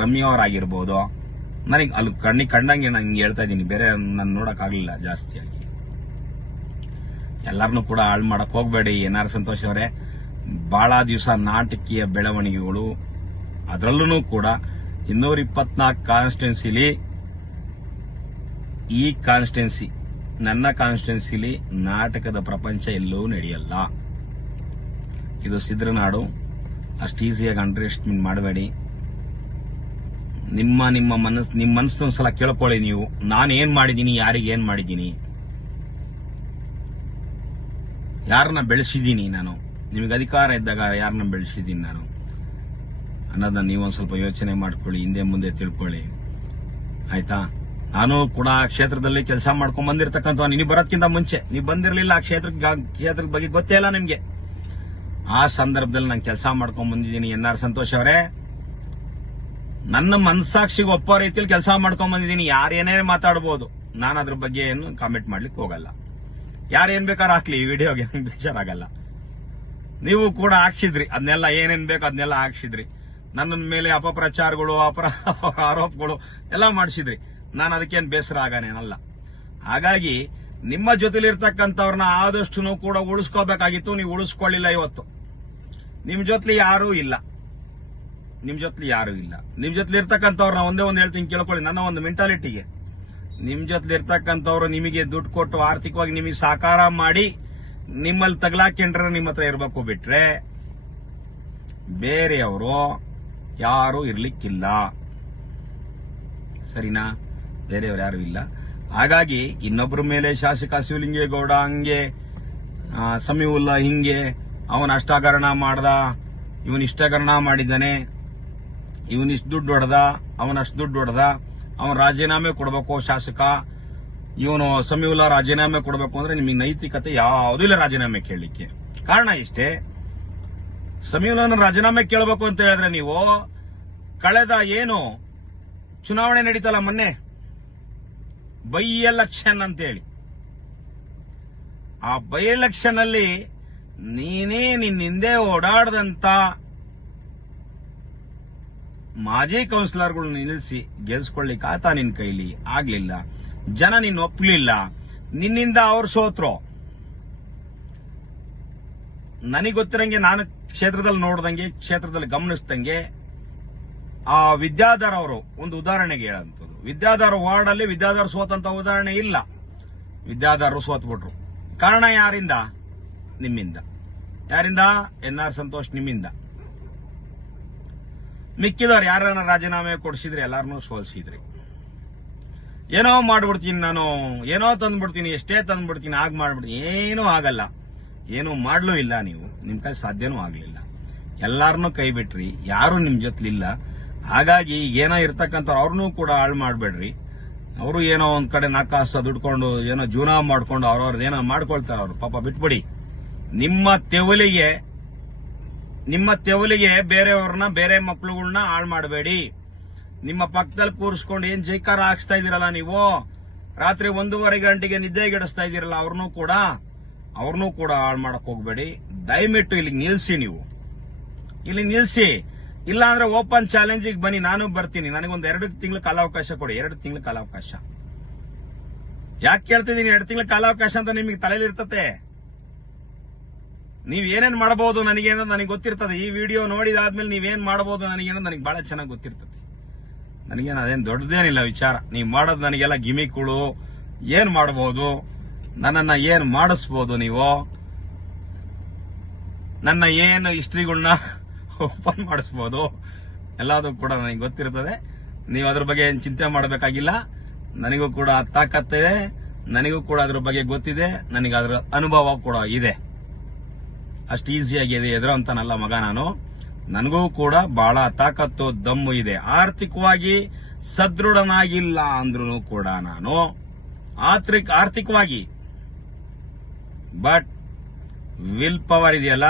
ರಮ್ಯವರಾಗಿರ್ಬೋದು. ನನಗೆ ಅಲ್ಲಿ ಕಣ್ಣಿಗೆ ಕಂಡಂಗೆ ನಂಗೆ ಹೇಳ್ತಾ ಇದ್ದೀನಿ, ಬೇರೆ ನಾನು ನೋಡಕ್ ಆಗ್ಲಿಲ್ಲ ಜಾಸ್ತಿಯಾಗಿ. ಎಲ್ಲರನ್ನೂ ಕೂಡ ಹಾಳು ಮಾಡಕ್ ಹೋಗ್ಬೇಡಿ. ಎನ್.ಆರ್. ಸಂತೋಷ್ ಅವರೇ, ಬಹಳ ದಿವಸ ನಾಟಕೀಯ ಬೆಳವಣಿಗೆಗಳು, ಅದರಲ್ಲೂ ಕೂಡ 224 ಕಾನ್ಸ್ಟಿಟ್ಯೂನ್ಸಿಲಿ ಈ ಕಾನ್ಸ್ಟಿಟ್ಯೂನ್ಸಿ, ನನ್ನ ಕಾನ್ಸ್ಟಿಟ್ಯೂನ್ಸಿಲಿ ನಾಟಕದ ಪ್ರಪಂಚ ಎಲ್ಲೂ ನಡೆಯಲ್ಲ. ಇದು ಸಿದ್ರನಾಡು. ಅಷ್ಟು ಈಸಿಯಾಗಿ ಅಂಡರ್ ಎಸ್ಟಿಮೇಟ್ ಮಾಡಬೇಡಿ. ನಿಮ್ಮ ಮನಸ್ಸು ಒಂದ್ಸಲ ಕೇಳ್ಕೊಳ್ಳಿ. ನೀವು ನಾನು ಏನ್ ಮಾಡಿದ್ದೀನಿ, ಯಾರಿಗೆ ಏನ್ ಮಾಡಿದ್ದೀನಿ, ಯಾರನ್ನ ಬೆಳೆಸಿದ್ದೀನಿ, ನಾನು ನಿಮಗೆ ಅಧಿಕಾರ ಇದ್ದಾಗ ಯಾರನ್ನ ಬೆಳೆಸಿದ್ದೀನಿ ನಾನು ಅನ್ನೋದನ್ನ ನೀವೊಂದು ಸ್ವಲ್ಪ ಯೋಚನೆ ಮಾಡ್ಕೊಳ್ಳಿ, ಹಿಂದೆ ಮುಂದೆ ತಿಳ್ಕೊಳ್ಳಿ, ಆಯ್ತಾ? ನಾನು ಕೂಡ ಆ ಕ್ಷೇತ್ರದಲ್ಲಿ ಕೆಲಸ ಮಾಡ್ಕೊಂಡ್ ಬಂದಿರತಕ್ಕಂಥ, ನೀವು ಬರೋದಕ್ಕಿಂತ ಮುಂಚೆ ನೀವು ಬಂದಿರಲಿಲ್ಲ. ಆ ಕ್ಷೇತ್ರದ ಬಗ್ಗೆ ಗೊತ್ತೇ ಇಲ್ಲ ನಿಮ್ಗೆ. ಆ ಸಂದರ್ಭದಲ್ಲಿ ನಾನು ಕೆಲಸ ಮಾಡ್ಕೊಂಡ್ ಬಂದಿದ್ದೀನಿ. ಎನ್.ಆರ್. ಸಂತೋಷ್ ಅವರೇ, ನನ್ನ ಮನಸ್ಸಾಕ್ಷಿಗೆ ಒಪ್ಪೋ ರೀತಿಯಲ್ಲಿ ಕೆಲಸ ಮಾಡ್ಕೊಂಡ್ ಬಂದಿದ್ದೀನಿ. ಯಾರೇನೇ ಮಾತಾಡಬಹುದು, ನಾನು ಅದ್ರ ಬಗ್ಗೆ ಏನು ಕಾಮೆಂಟ್ ಮಾಡ್ಲಿಕ್ಕೆ ಹೋಗಲ್ಲ. ಯಾರೇನ್ ಬೇಕಾದ್ರೂ ಹಾಕ್ಲಿ, ಈ ವಿಡಿಯೋಗೆ ಬೇಜಾರಾಗಲ್ಲ. ನೀವು ಕೂಡ ಹಾಕ್ಸಿದ್ರಿ ಅದನ್ನೆಲ್ಲ, ಏನೇನ್ ಬೇಕು ಅದನ್ನೆಲ್ಲ ಹಾಕ್ಸಿದ್ರಿ. ನನ್ನ ಮೇಲೆ ಅಪಪ್ರಚಾರಗಳು, ಆರೋಪಗಳು ಎಲ್ಲ ಮಾಡಿಸಿದ್ರಿ. ನಾನು ಅದಕ್ಕೇನು ಬೇಸರ ಆಗಾನೇನಲ್ಲ. ಹಾಗಾಗಿ ನಿಮ್ಮ ಜೊತೆಲಿರ್ತಕ್ಕಂಥವ್ರನ್ನ ಆದಷ್ಟು ಕೂಡ ಉಳಿಸ್ಕೋಬೇಕಾಗಿತ್ತು. ನೀವು ಉಳಿಸ್ಕೊಳ್ಳಿಲ್ಲ. ಇವತ್ತು ನಿಮ್ ಜೊತೆಲಿ ಯಾರೂ ಇಲ್ಲ. ನಿಮ್ ಜೊತೆಲಿ ಇರ್ತಕ್ಕಂಥವ್ರನ್ನ ಒಂದೇ ಒಂದು ಹೇಳ್ತೀನಿ, ಕೇಳ್ಕೊಳ್ಳಿ. ನನ್ನ ಒಂದು ಮೆಂಟಾಲಿಟಿಗೆ, ನಿಮ್ ಜೊತೆಲಿ ಇರ್ತಕ್ಕಂಥವ್ರು ನಿಮಗೆ ದುಡ್ಡು ಕೊಟ್ಟು ಆರ್ಥಿಕವಾಗಿ ನಿಮಗೆ ಸಾಕಾರ ಮಾಡಿ ನಿಮ್ಮಲ್ಲಿ ತಗಲಾಕೊಂಡ್ರೆ ನಿಮ್ಮ ಹತ್ರ ಇರಬೇಕು, ಬಿಟ್ರೆ ಬೇರೆಯವರು ಯಾರು ಇರ್ಲಿಕ್ಕಿಲ್ಲ. ಸರಿನಾ? ಬೇರೆಯವರು ಯಾರು ಇಲ್ಲ. ಹಾಗಾಗಿ ಇನ್ನೊಬ್ಬರ ಮೇಲೆ ಶಾಸಕ ಶಿವಲಿಂಗೇಗೌಡ ಹಂಗೆ, ಸಮೀವುಲ್ಲಾ ಹಿಂಗೆ, ಅವನ ಅಷ್ಟಗರಣ ಮಾಡ್ದ, ಇವನ್ ಇಷ್ಟಗರಣ ಮಾಡಿದ್ದಾನೆ, ಇವನ್ ಇಷ್ಟು ದುಡ್ಡು ಹೊಡೆದ, ಅವನಷ್ಟು ದುಡ್ಡು ಹೊಡೆದ, ಅವನ್ ರಾಜೀನಾಮೆ ಕೊಡಬೇಕು ಶಾಸಕ, ಇವನು ಸಮೀವುಲ್ಲಾ ರಾಜೀನಾಮೆ ಕೊಡಬೇಕು ಅಂದ್ರೆ ನಿಮಗೆ ನೈತಿಕತೆ ಯಾವುದೂ ಇಲ್ಲ ರಾಜೀನಾಮೆ ಕೇಳಲಿಕ್ಕೆ. ಕಾರಣ ಇಷ್ಟೇ, ಸಮೀವುಲ್ಲಾನ ರಾಜೀನಾಮೆ ಕೇಳಬೇಕು ಅಂತ ಹೇಳಿದ್ರೆ ನೀವು ಕಳೆದ ಏನು ಚುನಾವಣೆ ನಡೀತಲ್ಲ ಮೊನ್ನೆ, ಬೈ ಎಲೆಕ್ಷನ್ ಅಂತ ಹೇಳಿ, ಆ ಬೈ ಎಲೆಕ್ಷನ್ ಅಲ್ಲಿ ನಿನ್ನ ಹಿಂದೆ ಓಡಾಡದಂತ ಮಾಜಿ ಕೌನ್ಸಿಲರ್ಗಳು ನಿಲ್ಲಿಸಿ ಗೆಲ್ಸ್ಕೊಳ್ಳಿಕ್ಕೆ ಆತ ನಿನ್ ಕೈಲಿ ಆಗ್ಲಿಲ್ಲ. ಜನ ನಿನ್ನ ಒಪ್ಪಲಿಲ್ಲ, ನಿನ್ನಿಂದ ಅವ್ರು ಸೋತ್ರು. ನನಗೆ ಗೊತ್ತಿರಂಗೆ, ನಾನು ಕ್ಷೇತ್ರದಲ್ಲಿ ನೋಡ್ದಂಗೆ, ಕ್ಷೇತ್ರದಲ್ಲಿ ಗಮನಿಸ್ದಂಗೆ, ಆ ವಿದ್ಯಾಧರ್ ಅವರು ಒಂದು ಉದಾಹರಣೆಗೆ ಹೇಳಂತದ್ದು. ವಿದ್ಯಾಧರ್ ವಾರ್ಡ್ ಅಲ್ಲಿ ವಿದ್ಯಾಧರ್ ಸೋತಂತ ಉದಾಹರಣೆ ಇಲ್ಲ. ವಿದ್ಯಾಧರ್ ಸೋತ್ಬಿಟ್ರು. ಕಾರಣ ಯಾರಿಂದ? ನಿಮ್ಮಿಂದ. ಯಾರಿಂದ? ಎನ್.ಆರ್. ಸಂತೋಷ್ ನಿಮ್ಮಿಂದ. ಮಿಕ್ಕಿದವ್ರು ಯಾರನ್ನ ರಾಜೀನಾಮೆ ಕೊಡಿಸಿದ್ರಿ, ಎಲ್ಲಾರನ್ನೂ ಸೋಲ್ಸಿದ್ರಿ. ಏನೋ ಮಾಡ್ಬಿಡ್ತೀನಿ ನಾನು, ಏನೋ ತಂದ್ಬಿಡ್ತೀನಿ, ಎಷ್ಟೇ ತಂದ್ಬಿಡ್ತೀನಿ, ಆಗ ಮಾಡ್ಬಿಡ್ತೀನಿ. ಏನೂ ಆಗಲ್ಲ, ಏನೂ ಮಾಡ್ಲೂ ಇಲ್ಲ. ನೀವು ನಿಮ್ ಕೈ ಸಾಧ್ಯನೂ ಆಗ್ಲಿಲ್ಲ. ಎಲ್ಲಾರನ್ನೂ ಕೈ ಬಿಟ್ರಿ, ಯಾರು ನಿಮ್ ಜೊತೆಲಿಲ್ಲ. ಹಾಗಾಗಿ ಏನೋ ಇರ್ತಕ್ಕಂಥವ್ರು ಅವ್ರನ್ನೂ ಕೂಡ ಹಾಳು ಮಾಡ್ಬೇಡ್ರಿ. ಅವರು ಏನೋ ಒಂದ್ ಕಡೆ ನಾಕಾಸ ದುಡ್ಕೊಂಡು ಏನೋ ಜೀವನ ಮಾಡ್ಕೊಂಡು ಅವ್ರವ್ರದ್ದೇನೋ ಮಾಡ್ಕೊಳ್ತಾರ. ಅವ್ರು ಪಾಪ ಬಿಟ್ಬಿಡಿ. ನಿಮ್ಮ ತೆವಲಿಗೆ ಬೇರೆಯವ್ರನ್ನ, ಬೇರೆ ಮಕ್ಳುಗಳನ್ನ ಹಾಳು ಮಾಡಬೇಡಿ. ನಿಮ್ಮ ಪಕ್ಕದಲ್ಲಿ ಕೂರಿಸ್ಕೊಂಡು ಏನ್ ಜೈಕಾರ ಹಾಕ್ಸ್ತಾ ಇದೀರಲ್ಲ ನೀವು, ರಾತ್ರಿ 1:30 ಗಂಟೆಗೆ ನಿದ್ದೆಗೆಡಿಸ್ತಾ ಇದೀರಲ್ಲ, ಅವ್ರನ್ನೂ ಕೂಡ ಹಾಳು ಮಾಡಕ್ ಹೋಗ್ಬೇಡಿ. ದಯವಿಟ್ಟು ಇಲ್ಲಿ ನಿಲ್ಸಿ. ನೀವು ಇಲ್ಲಿ ನಿಲ್ಸಿ. ಇಲ್ಲ ಅಂದ್ರೆ ಓಪನ್ ಚಾಲೆಂಜಿಗೆ ಬನ್ನಿ, ನಾನು ಬರ್ತೀನಿ. ನನಗೊಂದು 2 ತಿಂಗಳ ಕಾಲಾವಕಾಶ ಕೊಡಿ. 2 ತಿಂಗಳ ಕಾಲಾವಕಾಶ. ಯಾಕೆ ಕೇಳ್ತಿದ್ದೀನಿ 2 ತಿಂಗಳ ಕಾಲಾವಕಾಶ ಅಂತ? ನಿಮಗೆ ತಲೆಯಲ್ಲಿ ಇರ್ತತೆ. ನೀವ್ ಏನೇನ್ ಮಾಡಬಹುದು ನನಗೇನೋ ನನಗೆ ಗೊತ್ತಿರ್ತದೆ. ಈ ವಿಡಿಯೋ ನೋಡಿದಾದ್ಮೇಲೆ ನೀವೇನ್ ಮಾಡಬಹುದು ನನಗೇನೋ ನನಗೆ ಬಹಳ ಚೆನ್ನಾಗಿ ಗೊತ್ತಿರ್ತದೆ. ನನಗೇನು ಅದೇನು ದೊಡ್ಡದೇನಿಲ್ಲ ವಿಚಾರ. ನೀವು ಮಾಡೋದು ನನಗೆಲ್ಲ ಗಿಮಿಕ್ಗಳು. ಏನ್ ಮಾಡಬಹುದು, ನನ್ನನ್ನ ಏನ್ ಮಾಡಿಸ್ಬೋದು, ನೀವು ನನ್ನ ಏನು ಹಿಸ್ಟ್ರಿಗಳನ್ನ ಓಪನ್ ಮಾಡಿಸ್ಬೋದು, ಎಲ್ಲದೂ ಕೂಡ ನನಗೆ ಗೊತ್ತಿರ್ತದೆ. ನೀವು ಅದ್ರ ಬಗ್ಗೆ ಏನ್ ಚಿಂತೆ ಮಾಡಬೇಕಾಗಿಲ್ಲ. ನನಗೂ ಕೂಡ ತಾಕತ್ತಿದೆ, ನನಗೂ ಕೂಡ ಅದ್ರ ಬಗ್ಗೆ ಗೊತ್ತಿದೆ, ನನಗೆ ಅದ್ರ ಅನುಭವ ಕೂಡ ಇದೆ. ಅಷ್ಟು ಈಸಿಯಾಗಿ ಎದುರು ಅಂತಾನಲ್ಲ ಮಗ ನಾನು. ನನಗೂ ಕೂಡ ಬಹಳ ತಾಕತ್ತು, ದಮ್ಮು ಇದೆ. ಆರ್ಥಿಕವಾಗಿ ಸದೃಢನಾಗಿಲ್ಲ ಅಂದ್ರೂ ಕೂಡ ನಾನು ಆರ್ಥಿಕವಾಗಿ, ಬಟ್ ವಿಲ್ ಪವರ್ ಇದೆಯಲ್ಲ,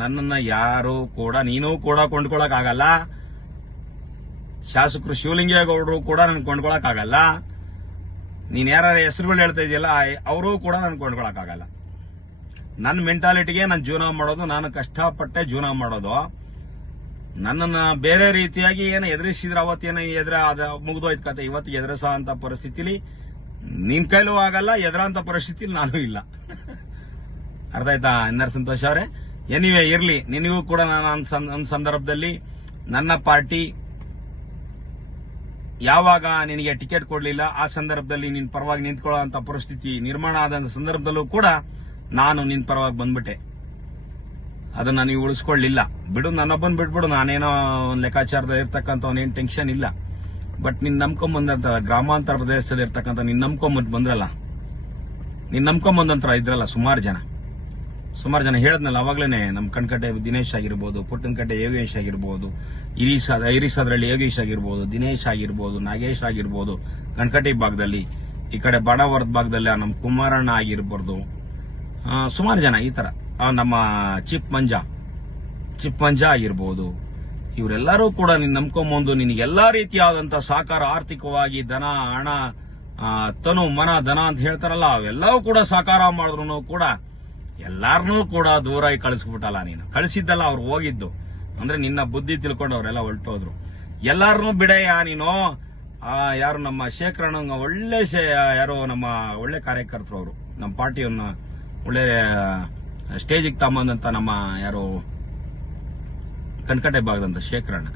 ನನ್ನನ್ನ ಯಾರು ಕೂಡ, ನೀನು ಕೂಡ ಕೊಂಡ್ಕೊಳಕ್ ಆಗಲ್ಲ. ಶಾಸಕರು ಶಿವಲಿಂಗೇಗೌಡರು ಕೂಡ ನನ್ ಕೊಂಡ್ಕೊಳಕ್ ಆಗಲ್ಲ. ನೀನ್ ಯಾರ ಹೆಸರುಗಳು ಹೇಳ್ತಾ ಇದೆಯಲ್ಲ, ಅವರು ಕೂಡ ನನ್ ಕೊಂಡ್ಕೊಳಕ್ ಆಗಲ್ಲ. ನನ್ನ ಮೆಂಟಾಲಿಟಿಗೆ ನಾನು ಜೀವನ ಮಾಡೋದು, ನಾನು ಕಷ್ಟಪಟ್ಟೆ ಜೀವನ ಮಾಡೋದು. ನನ್ನನ್ನ ಬೇರೆ ರೀತಿಯಾಗಿ ಏನು ಎದುರಿಸಿದ್ರೆ ಅವತ್ತೇನೋ ಅದ ಮುಗಿದೋಯ್ತು ಕತೆ. ಇವತ್ತಿಗೆ ಎದುರಿಸೋ ಅಂತ ಪರಿಸ್ಥಿತಿಲಿ ನಿನ್ ಕೈಲೂ ಆಗಲ್ಲ, ಎದುರಂತ ಪರಿಸ್ಥಿತಿಲಿ ನಾನು ಇಲ್ಲ. ಅರ್ಥ ಆಯ್ತಾ ಎನ್ಆರ್ ಸಂತೋಷ್ ಅವರೇ? ಎನಿವೆ ಇರ್ಲಿ, ನಿನಗೂ ಕೂಡ ನಾನು ಒಂದು ಸಂದರ್ಭದಲ್ಲಿ ನನ್ನ ಪಾರ್ಟಿ ಯಾವಾಗ ನಿನಗೆ ಟಿಕೆಟ್ ಕೊಡ್ಲಿಲ್ಲ, ಆ ಸಂದರ್ಭದಲ್ಲಿ ನಿನ್ ಪರವಾಗಿ ನಿಂತ್ಕೊಳ್ಳೋ ಅಂತ ಪರಿಸ್ಥಿತಿ ನಿರ್ಮಾಣ ಆದ ಸಂದರ್ಭದಲ್ಲೂ ಕೂಡ ನಾನು ನಿನ್ ಪರವಾಗಿ ಬಂದ್ಬಿಟ್ಟೆ. ಅದನ್ನ ನೀವು ಉಳಿಸ್ಕೊಳ್ಳಿಲ್ಲ. ಬಿಡು, ನನ್ನೊಬ್ಬನ್ ಬಿಟ್ಬಿಡು, ನಾನೇನೋ ಒಂದು ಲೆಕ್ಕಾಚಾರದಲ್ಲಿ ಇರ್ತಕ್ಕಂಥವನೇನು ಟೆನ್ಷನ್ ಇಲ್ಲ. ಬಟ್ ನಿನ್ ನಂಬ್ಕೊಂಬಂದಂತ ಗ್ರಾಮಾಂತರ ಪ್ರದೇಶದಲ್ಲಿ ಇರ್ತಕ್ಕಂಥ ನಿನ್ ಬಂದ್ರಲ್ಲ, ನಿನ್ ನಂಬ್ಕೊಂಬಂದಂತರ ಇದ್ರಲ್ಲ ಸುಮಾರು ಜನ ಹೇಳದ್ನಲ್ಲ ಅವಾಗ್ಲೇನೆ. ನಮ್ ಕಣ್ಕಟ್ಟೆ ದಿನೇಶ್ ಆಗಿರ್ಬೋದು, ಪುಟ್ಟನಕಟ್ಟೆ ಯೋಗೇಶ್ ಆಗಿರ್ಬೋದು, ಇರಿಸಾದ್ರಳ್ಳಿ ಯೋಗೇಶ್ ಆಗಿರ್ಬೋದು, ದಿನೇಶ್ ಆಗಿರ್ಬೋದು, ನಾಗೇಶ್ ಆಗಿರ್ಬೋದು, ಕಣ್ಕಟ್ಟಿ ಭಾಗದಲ್ಲಿ, ಈ ಕಡೆ ಬಾಣಾವರದ ಭಾಗದಲ್ಲಿ ನಮ್ ಕುಮಾರಣ್ಣ ಆಗಿರ್ಬೋದು, ಸುಮಾರು ಜನ ಈ ತರ, ನಮ್ಮ ಚಿಪ್ ಮಂಜ ಆಗಿರ್ಬೋದು, ಇವರೆಲ್ಲರೂ ಕೂಡ ನಿನ್ ನಂಬ್ಕೊಂಬಂದು ನಿನಗೆಲ್ಲಾ ರೀತಿಯಾದಂತ ಸಹಕಾರ, ಆರ್ಥಿಕವಾಗಿ ಧನ, ಹಣ, ತನು, ಮನ, ಧನ ಅಂತ ಹೇಳ್ತಾರಲ್ಲ, ಅವೆಲ್ಲವೂ ಕೂಡ ಸಹಕಾರ ಮಾಡಿದ್ರು ಕೂಡ ಎಲ್ಲಾರನ್ನೂ ಕೂಡ ದೂರ ಕಳಿಸ್ಬಿಟ್ಟಲ್ಲ. ನೀನು ಕಳಿಸಿದ್ದಲ್ಲ, ಅವ್ರು ಹೋಗಿದ್ದು. ಅಂದ್ರೆ ನಿನ್ನ ಬುದ್ಧಿ ತಿಳ್ಕೊಂಡು ಅವರೆಲ್ಲ ಹೊರಟೋದ್ರು. ಎಲ್ಲಾರನ್ನೂ ಬಿಡೆಯ ನೀನು. ಯಾರು ನಮ್ಮ ಶೇಖರಣ್ಣ ಒಳ್ಳೆ ಯಾರೋ ನಮ್ಮ ಒಳ್ಳೆ ಕಾರ್ಯಕರ್ತರು, ಅವರು ನಮ್ಮ ಪಾರ್ಟಿಯನ್ನ ಒಳ್ಳೆ ಸ್ಟೇಜಿಗೆ ತಗೊಂಬಂದಂತ ನಮ್ಮ ಯಾರು ಕಣ್ಕಟ್ಟೆ ಭಾಗದಂತ ಶೇಖರಣ್ಣ,